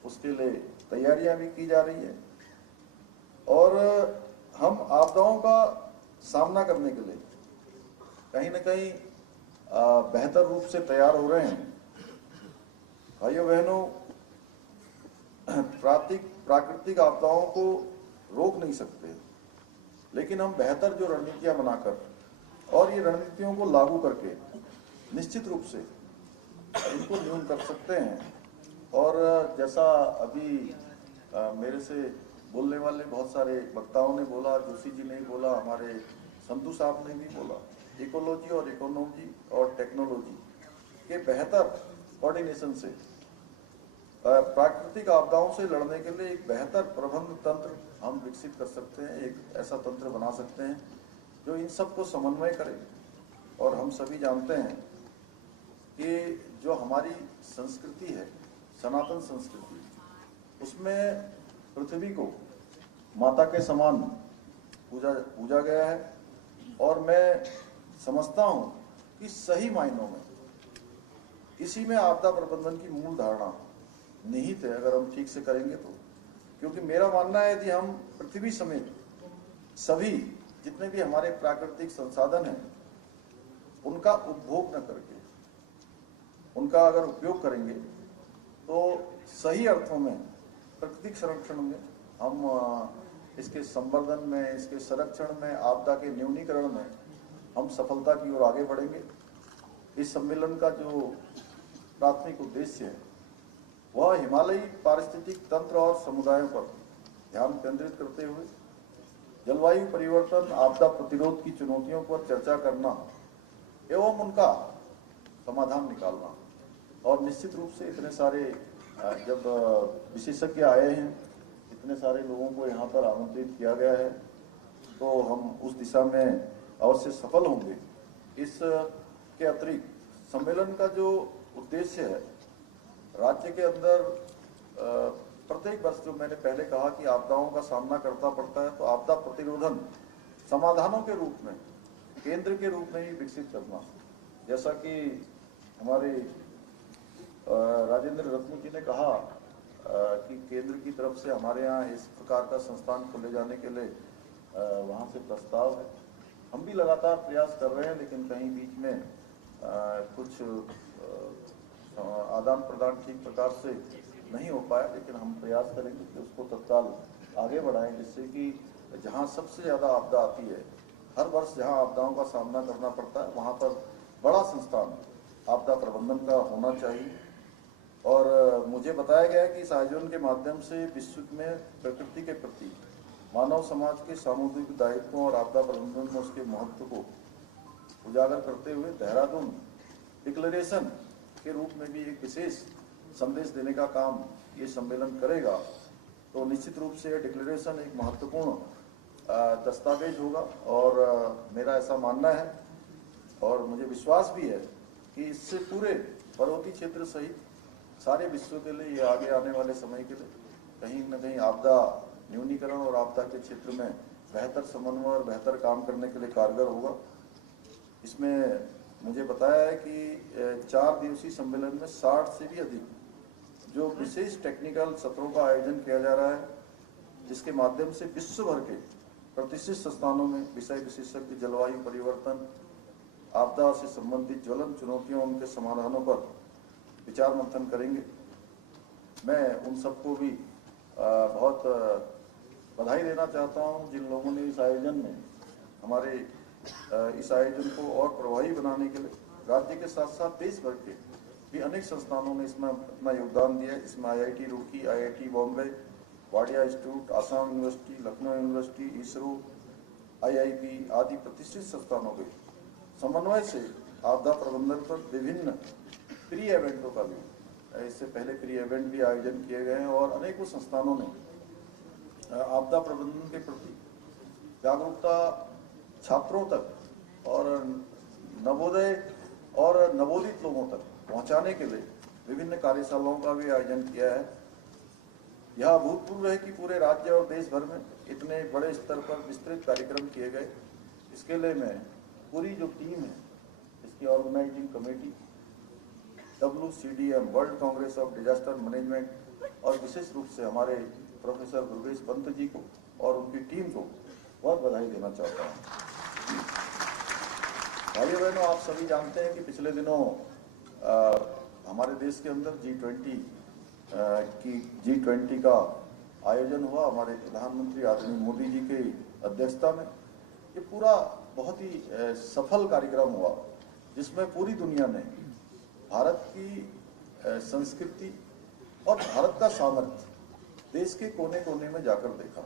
उसके लिए तैयारियां भी की जा रही है और हम आपदाओं का सामना करने के लिए कहीं न कहीं बेहतर रूप से तैयार हो रहे हैं। भाइयों बहनों, प्राकृतिक आपदाओं को रोक नहीं सकते, लेकिन हम बेहतर जो रणनीतियां बनाकर और ये रणनीतियों को लागू करके निश्चित रूप से इनको न्यून कर सकते हैं। और जैसा अभी मेरे से बोलने वाले बहुत सारे वक्ताओं ने बोला, जोशी जी ने बोला, हमारे संतु साहब ने भी बोला, इकोलॉजी और इकोनॉमी और टेक्नोलॉजी के बेहतर कोऑर्डिनेशन से प्राकृतिक आपदाओं से लड़ने के लिए एक बेहतर प्रबंध तंत्र हम विकसित कर सकते हैं। एक ऐसा तंत्र बना सकते हैं जो इन सबको समन्वय करे। और हम सभी जानते हैं कि जो हमारी संस्कृति है, सनातन संस्कृति, उसमें पृथ्वी को माता के समान पूजा गया है। और मैं समझता हूं कि सही मायनों में इसी में आपदा प्रबंधन की मूल धारणा निहित है, अगर हम ठीक से करेंगे तो। क्योंकि मेरा मानना है कि हम पृथ्वी समेत सभी जितने भी हमारे प्राकृतिक संसाधन हैं उनका उपभोग न करके उनका अगर उपयोग करेंगे तो सही अर्थों में प्राकृतिक संरक्षण में हम इसके संवर्धन में, इसके संरक्षण में, आपदा के न्यूनीकरण में हम सफलता की ओर आगे बढ़ेंगे। इस सम्मेलन का जो प्राथमिक उद्देश्य है वह हिमालयी पारिस्थितिक तंत्र और समुदायों पर ध्यान केंद्रित करते हुए जलवायु परिवर्तन, आपदा प्रतिरोध की चुनौतियों पर चर्चा करना एवं उनका समाधान निकालना। और निश्चित रूप से इतने सारे जब विशेषज्ञ आए हैं, इतने सारे लोगों को यहाँ पर आमंत्रित किया गया है, तो हम उस दिशा में अवश्य सफल होंगे। इसके अतिरिक्त सम्मेलन का जो उद्देश्य है, राज्य के अंदर प्रत्येक वर्ष जो मैंने पहले कहा कि आपदाओं का सामना करना पड़ता है, तो आपदा प्रतिरोधन समाधानों के रूप में, केंद्र के रूप में ही विकसित करना। जैसा कि हमारे राजेंद्र रत्न जी ने कहा कि केंद्र की तरफ से हमारे यहाँ इस प्रकार का संस्थान खोले जाने के लिए वहाँ से प्रस्ताव है। हम भी लगातार प्रयास कर रहे हैं, लेकिन कहीं बीच में कुछ आदान प्रदान ठीक प्रकार से नहीं हो पाया, लेकिन हम प्रयास करेंगे कि उसको तत्काल आगे बढ़ाएं, जिससे कि जहाँ सबसे ज़्यादा आपदा आती है, हर वर्ष जहाँ आपदाओं का सामना करना पड़ता है, वहाँ पर बड़ा संस्थान आपदा प्रबंधन का होना चाहिए। और मुझे बताया गया है कि इस आयोजन के माध्यम से विश्व में प्रकृति के प्रति मानव समाज के सामूहिक दायित्वों और आपदा प्रबंधन में उसके महत्व को उजागर करते हुए देहरादून डिक्लेरेशन के रूप में भी एक विशेष संदेश देने का काम ये सम्मेलन करेगा। तो निश्चित रूप से डिक्लेरेशन एक महत्वपूर्ण दस्तावेज होगा और मेरा ऐसा मानना है और मुझे विश्वास भी है कि इससे पूरे पर्वतीय क्षेत्र सहित सारे विश्व के लिए, ये आगे आने वाले समय के लिए कहीं न कहीं आपदा न्यूनीकरण और आपदा के क्षेत्र में बेहतर समन्वय और बेहतर काम करने के लिए कारगर होगा। इसमें मुझे बताया है कि 4 दिवसीय सम्मेलन में 60 से भी अधिक जो विशेष टेक्निकल सत्रों का आयोजन किया जा रहा है, जिसके माध्यम से विश्व भर के प्रतिष्ठित संस्थानों में विषय विशेषज्ञ जलवायु परिवर्तन, आपदा से संबंधित ज्वलंत चुनौतियों, उनके समाधानों पर विचार मंथन करेंगे। मैं उन सबको भी बहुत बधाई देना चाहता हूं जिन लोगों ने इस आयोजन में हमारे इस आयोजन को और प्रभावी बनाने के लिए राज्य के साथ साथ देश भर के भी अनेक संस्थानों ने इसमें अपना योगदान दिया है। इसमें IIT Roorkee, IIT Bombay, Wadia institute, Assam university, Lucknow university, ISRO, IIP आदि प्रतिष्ठित संस्थानों के समन्वय से आपदा प्रबंधन पर विभिन्न प्री इवेंटों का भी, इससे पहले प्री इवेंट भी आयोजन किए गए हैं और अनेकों संस्थानों ने आपदा प्रबंधन के प्रति जागरूकता छात्रों तक और नवोदय और नवोदित लोगों तक पहुंचाने के लिए विभिन्न कार्यशालाओं का भी आयोजन किया है। यह अभूतपूर्व है कि पूरे राज्य और देश भर में इतने बड़े स्तर पर विस्तृत कार्यक्रम किए गए। इसके लिए मैं पूरी जो टीम है, इसकी organising committee, WCDM world congress of disaster management, और विशेष रूप से हमारे प्रोफेसर दुर्गेश पंत जी को और उनकी टीम को बहुत बधाई देना चाहता हूँ। भाइयों बहनों, आप सभी जानते हैं कि पिछले दिनों हमारे देश के अंदर G20 का आयोजन हुआ हमारे प्रधानमंत्री आदरणीय मोदी जी के अध्यक्षता में। ये पूरा बहुत ही सफल कार्यक्रम हुआ, जिसमें पूरी दुनिया ने भारत की संस्कृति और भारत का सामर्थ्य देश के कोने कोने में जाकर देखा।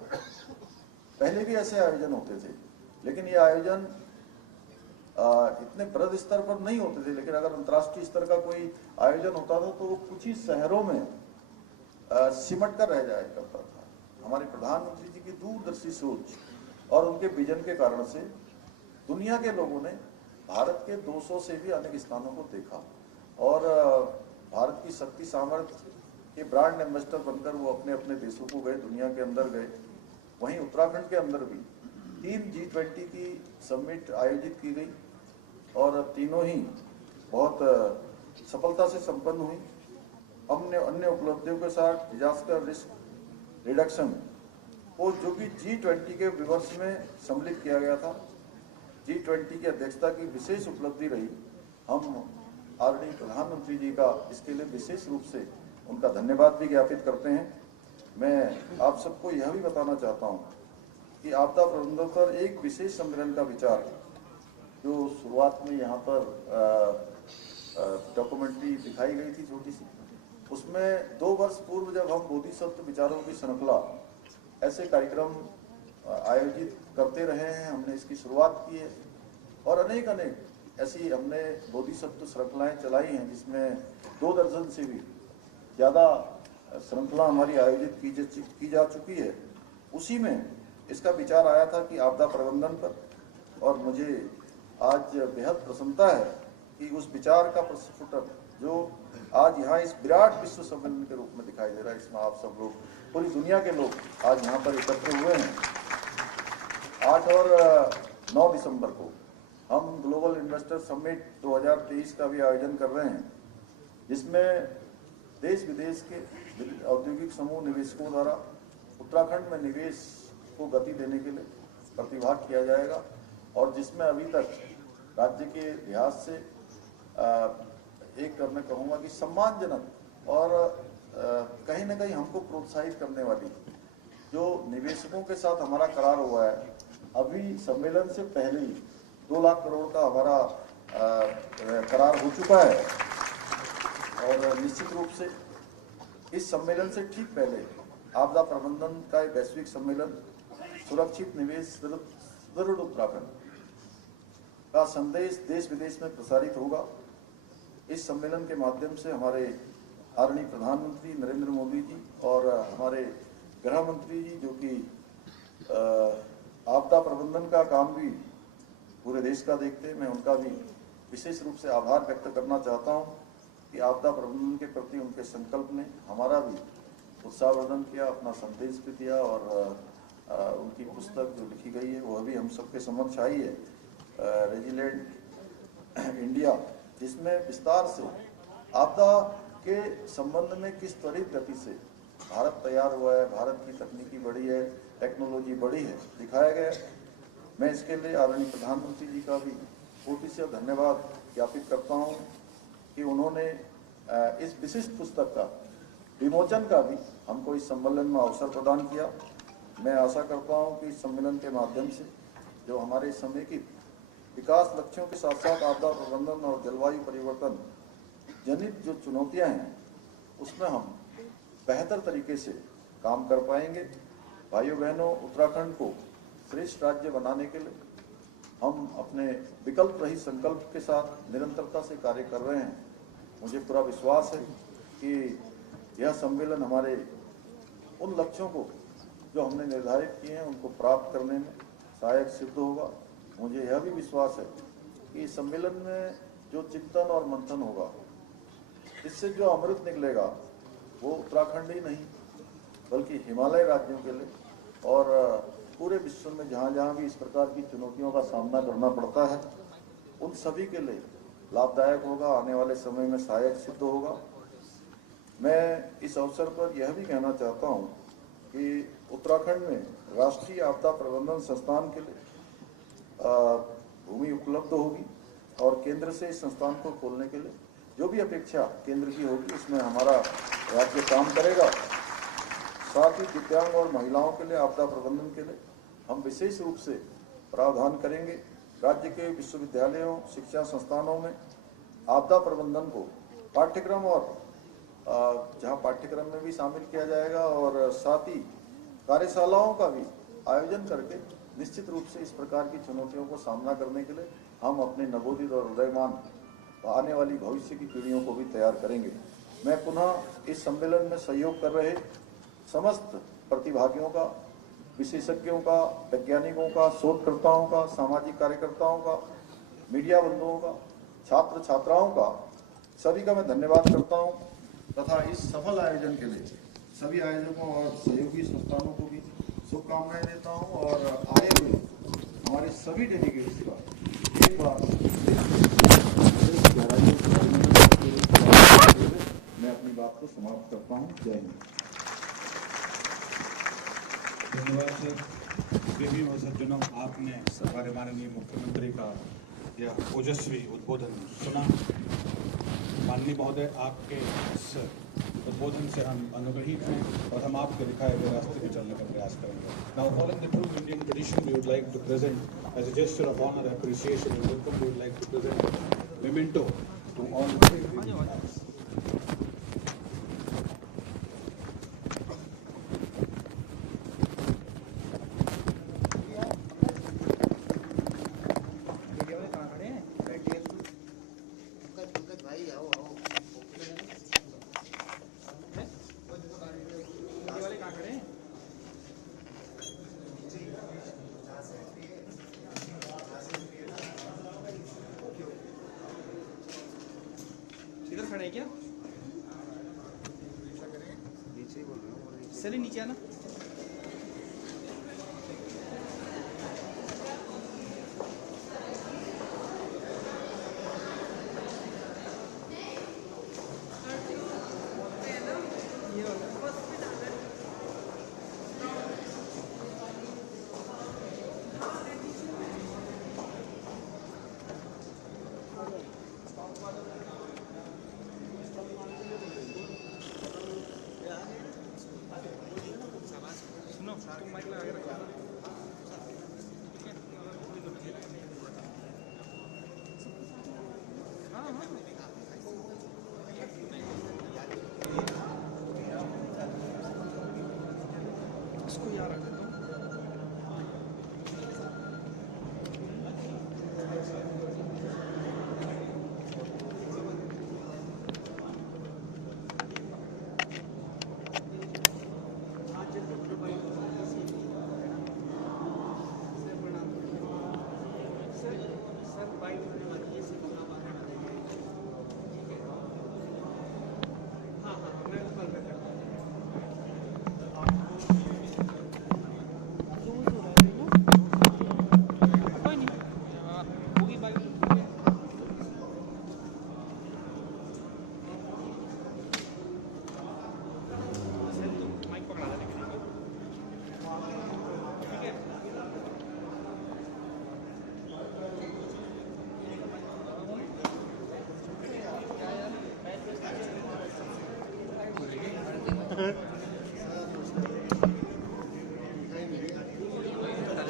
पहले भी ऐसे आयोजन होते थे, लेकिन ये आयोजन इतने बृहद स्तर पर नहीं होते थे। लेकिन अगर अंतर्राष्ट्रीय स्तर का कोई आयोजन होता था तो वो कुछ ही शहरों में सिमट कर रह जाया करता था। हमारे प्रधानमंत्री जी की दूरदर्शी सोच और उनके विजन के कारण से दुनिया के लोगों ने भारत के 200 से भी अधिक स्थानों को देखा और भारत की शक्ति सामर्थ्य के ब्रांड एम्बेसडर बनकर वो अपने अपने देशों को गए, दुनिया के अंदर गए। वहीं उत्तराखंड के अंदर भी 3 G20 की समिट आयोजित की गई और तीनों ही बहुत सफलता से संपन्न हुई। हमने अन्य उपलब्धियों के साथ डिजास्टर रिस्क रिडक्शन को, जो कि G20 के विवर्ष में सम्मिलित किया गया था, G20 की अध्यक्षता की विशेष उपलब्धि रही। हम आदरणीय प्रधानमंत्री जी का इसके लिए विशेष रूप से उनका धन्यवाद भी ज्ञापित करते हैं। मैं आप सबको यह भी बताना चाहता हूं कि आपदा प्रबंधन पर एक विशेष सम्मेलन का विचार, जो शुरुआत में यहाँ पर डॉक्यूमेंट्री दिखाई गई थी छोटी सी, उसमें 2 वर्ष पूर्व जब हम बोधिसत्व विचारों की श्रृंखला ऐसे कार्यक्रम आयोजित करते रहे हैं, हमने इसकी शुरुआत की है और अनेक ऐसी हमने बोधिसत्व श्रृंखलाएं चलाई हैं, जिसमें 2 दर्जन से भी ज़्यादा श्रृंखला हमारी आयोजित की जा चुकी है। उसी में इसका विचार आया था कि आपदा प्रबंधन पर, और मुझे आज बेहद प्रसन्नता है कि उस विचार का प्रस्फुटन जो आज यहाँ इस विराट विश्व सम्मेलन के रूप में दिखाई दे रहा है, इसमें आप सब लोग, पूरी दुनिया के लोग आज यहाँ पर एकत्र हुए हैं। 8 और 9 दिसंबर को हम ग्लोबल इन्वेस्टर समिट 2023 का भी आयोजन कर रहे हैं, जिसमें देश विदेश के औद्योगिक समूह निवेशकों द्वारा उत्तराखंड में निवेश को गति देने के लिए प्रतिभाग किया जाएगा और जिसमें अभी तक राज्य के इतिहास से एक मैं कहूँगा कि सम्मानजनक और कहीं ना कहीं हमको प्रोत्साहित करने वाली जो निवेशकों के साथ हमारा करार हुआ है, अभी सम्मेलन से पहले ही 2 लाख करोड़ का हमारा करार हो चुका है। और निश्चित रूप से इस सम्मेलन से ठीक पहले आपदा प्रबंधन का एक वैश्विक सम्मेलन सुरक्षित निवेश सुदृढ़ उत्तराखंड का संदेश देश विदेश में प्रसारित होगा। इस सम्मेलन के माध्यम से हमारे आदरणीय प्रधानमंत्री नरेंद्र मोदी जी और हमारे गृह मंत्री जी, जो कि आपदा प्रबंधन का काम भी पूरे देश का देखते हैं, मैं उनका भी विशेष रूप से आभार व्यक्त करना चाहता हूं कि आपदा प्रबंधन के प्रति उनके संकल्प ने हमारा भी उत्साहवर्धन किया, अपना संदेश भी दिया और उनकी पुस्तक जो लिखी गई है वह भी हम सबके समक्ष आई है, रेजिलेंट इंडिया, जिसमें विस्तार से आपदा के संबंध में किस त्वरित गति से भारत तैयार हुआ है, भारत की तकनीकी बढ़ी है, टेक्नोलॉजी बढ़ी है, दिखाया गया। मैं इसके लिए आदरणीय प्रधानमंत्री जी का भी कोटि से धन्यवाद ज्ञापित करता हूं कि उन्होंने इस विशिष्ट पुस्तक का विमोचन का भी हमको इस सम्मेलन में अवसर प्रदान किया। मैं आशा करता हूं कि इस सम्मेलन के माध्यम से जो हमारे समय की विकास लक्ष्यों के साथ साथ आपदा प्रबंधन और जलवायु परिवर्तन जनित जो चुनौतियां हैं, उसमें हम बेहतर तरीके से काम कर पाएंगे। भाइयों बहनों, उत्तराखंड को श्रेष्ठ राज्य बनाने के लिए हम अपने विकल्प रहित संकल्प के साथ निरंतरता से कार्य कर रहे हैं। मुझे पूरा विश्वास है कि यह सम्मेलन हमारे उन लक्ष्यों को जो हमने निर्धारित किए हैं उनको प्राप्त करने में सहायक सिद्ध होगा। मुझे यह भी विश्वास है कि इस सम्मेलन में जो चिंतन और मंथन होगा, इससे जो अमृत निकलेगा वो उत्तराखंड ही नहीं, बल्कि हिमालय राज्यों के लिए और पूरे विश्व में जहाँ जहाँ भी इस प्रकार की चुनौतियों का सामना करना पड़ता है उन सभी के लिए लाभदायक होगा, आने वाले समय में सहायक सिद्ध होगा। मैं इस अवसर पर यह भी कहना चाहता हूँ कि उत्तराखंड में राष्ट्रीय आपदा प्रबंधन संस्थान के लिए भूमि उपलब्ध होगी और केंद्र से इस संस्थान को खोलने के लिए जो भी अपेक्षा केंद्र की होगी उसमें हमारा राज्य काम करेगा। साथ ही दिव्यांग और महिलाओं के लिए आपदा प्रबंधन के लिए हम विशेष रूप से प्रावधान करेंगे। राज्य के विश्वविद्यालयों, शिक्षा संस्थानों में आपदा प्रबंधन को पाठ्यक्रम और जहां पाठ्यक्रम में भी शामिल किया जाएगा और साथ ही कार्यशालाओं का भी आयोजन करके निश्चित रूप से इस प्रकार की चुनौतियों को सामना करने के लिए हम अपने नवोदित और उदयमान आने वाली भविष्य की पीढ़ियों को भी तैयार करेंगे। मैं पुनः इस सम्मेलन में सहयोग कर रहे समस्त प्रतिभागियों का, विशेषज्ञों का, वैज्ञानिकों का, शोधकर्ताओं का, सामाजिक कार्यकर्ताओं का, मीडिया बंधुओं का, छात्र छात्राओं का, सभी का मैं धन्यवाद करता हूं तथा इस सफल आयोजन के लिए सभी आयोजकों और सहयोगी संस्थानों को भी शुभकामनाएं देता हूं और आए हुए हमारे सभी डेलीगेट्स का एक बार मैं अपनी बात को समाप्त करता हूं। जय हिंद। धन्यवाद सर। प्रेमी और सज्जनों, आपने हमारे माननीय मुख्यमंत्री का यह ओजस्वी उद्बोधन सुना। माननीय महोदय, आपके इस उद्बोधन से हम अनुग्रहित हैं और हम आपके दिखाए हुए रास्ते पे चलने का प्रयास करेंगे। Now, following the true Indian tradition, we would like to present, as a gesture of honor and appreciation and welcome, we would like to present a memento to all the delegates. खड़े हैं क्या? चलिए नीचे आना।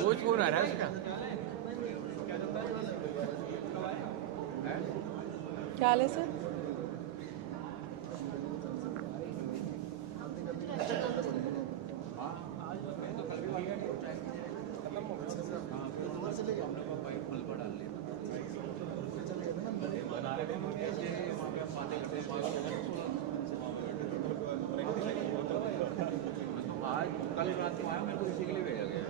रोज phone आ रहा है उसका। क्या हाल है सर? आज कल रात को आया, मेरे को इसी के लिए भेजा गया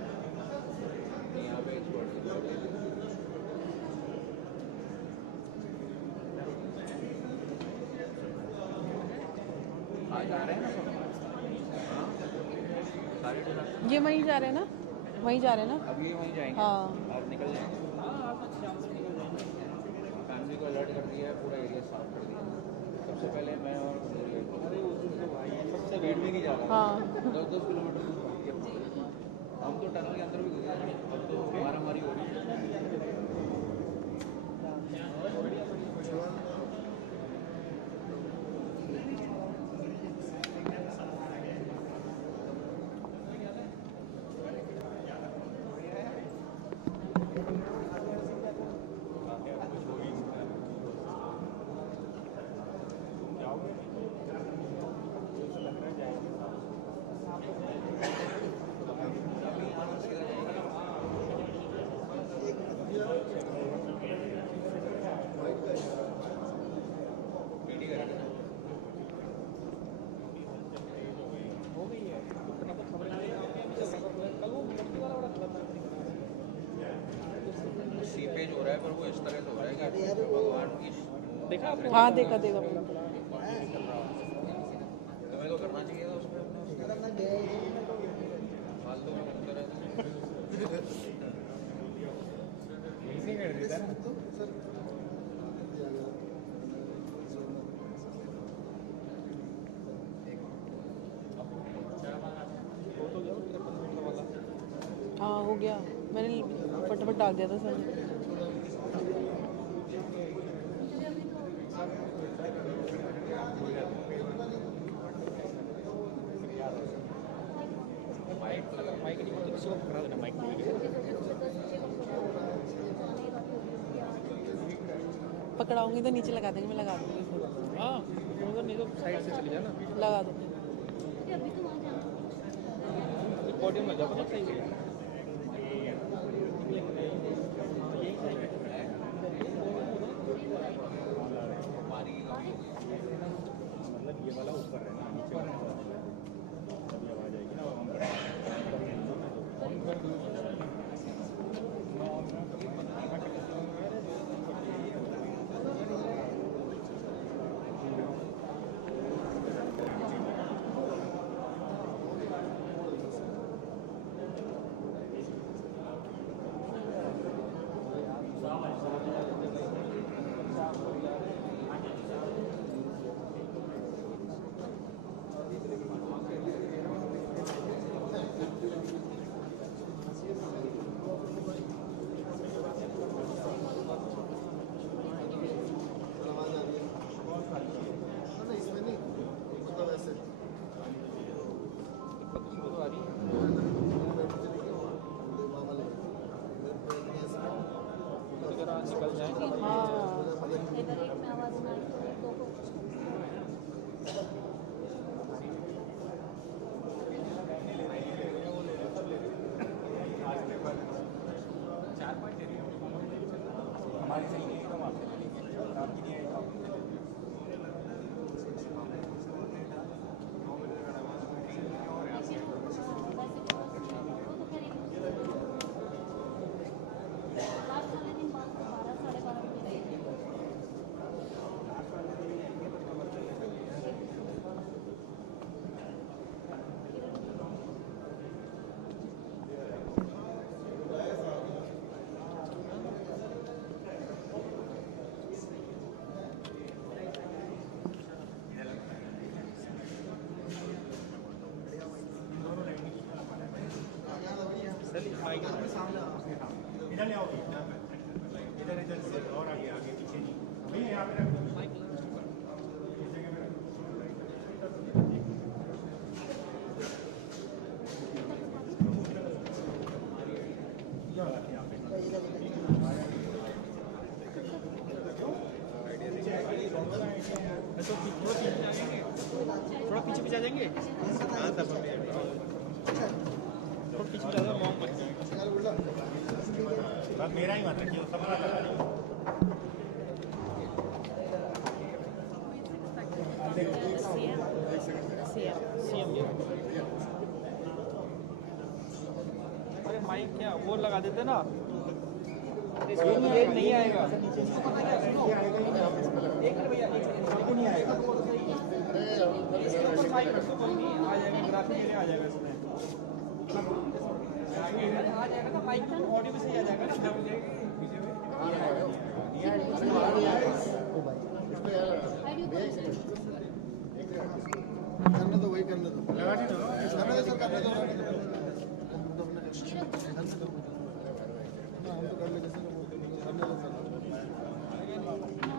यहाँ पे आज आ रहे हैं ना सब। ये वहीं जा रहे हैं ना, वहीं जा रहे हैं ना। अब ये वहीं जाएंगे। हाँ आप निकल जाएंगे। फैमिली को अलर्ट कर दिया है, पूरा एरिया साफ कर दिया। सबसे पहले मैं और सबसे वेट में नहीं जा रहा। हाँ 10-10 किलोमीटर दूर बाकी है। हम तो टनल के अंदर भी घुसे हैं, अब तो मारामारी हो रही है। सीपेज हो रहा है, पर वो इस तरह से हो रहा है कि भगवान की देखा आपने? हाँ देखा देखा। तुम्हें तो करना चाहिए था उसमें फालतू में करते रहते। हाँ हो गया, मैंने फटाफट डाल दिया था सर। पकड़ाऊंगी तो नीचे लगा देंगे, मैं लगा दूंगी फिर। हाँ उधर नहीं तो साइड से चली जाना, लगा दूंगी। पोडियम में जाओ ना सही है। मतलब ये वाला ऊपर है ना, नीचे वाला अभी आवाज आएगी ना, ऑन कर दो। निकल जाए। हमारी सही है एकदम, आपकी नहीं है। इधर ले आओ, इधर और आगे आगे पीछे नहीं भैया, यहाँ पे रख दो। थोड़ा पीछे आ जाएंगे। थोड़ा पीछे आ जाओ, मेरा ही मत रखिए, सबका अरे माइक क्या वो लगा देते ना, ये नहीं आएगा। आ जाएगा, ग्राफिक आ जाएगा इसमें। जाएगा ना माइक ऑडियो भी सही आ जाएगा करने दो वही करने दो करने दो सर करने दो हम तो कर लेंगे सर करने दो सर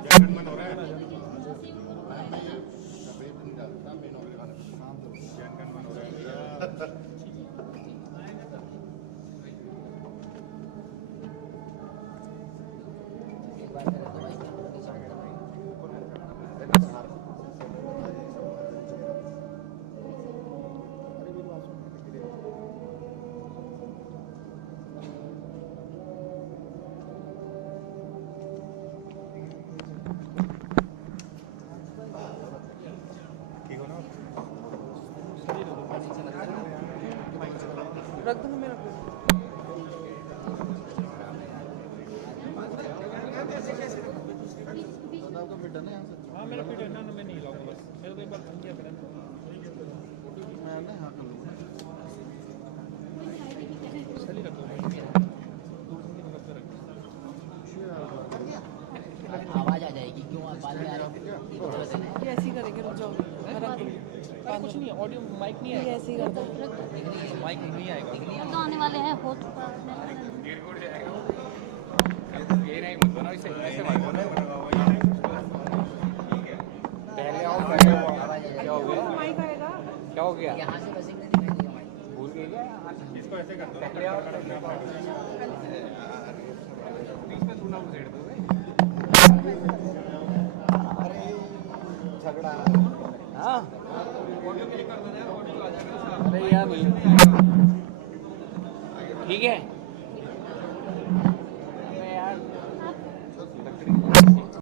जनगणमन हो रहा है जनगणमन हो रहा है रख दूंगा मैं रख आपका फिट है ना यहाँ से हाँ मेरा फिट है ना मैं नहीं लाऊंगा बस मेरे को एक बार फोन किया फिर मैं ना यहाँ कर लूँगा चलिए रखो आवाज आ जाएगी क्यों आवाज में आ रही ये ऐसे ही करेंगे रुक जाओ मैं रख दूंगी कुछ नहीं ऑडियो माइक नहीं ये आएगा ऐसे ही करता हूँ माइक नहीं आएगा तो आने वाले हैं हो चुका ये नहीं मत बनाओ इसे ऐसे मत बनाओ पहले आओ क्या हो गया माइक आएगा क्या हो गया यहाँ से वैसे नहीं दिखाई देगा माइक भूल गए क्या इसको ऐसे कर दो पहले आओ बीच में थोड़ा उधेड़ दो झगड़ा हाँ ऑडियो क्लिक कर दो यार ऑडियो आ जाएगा अरे यार ठीक है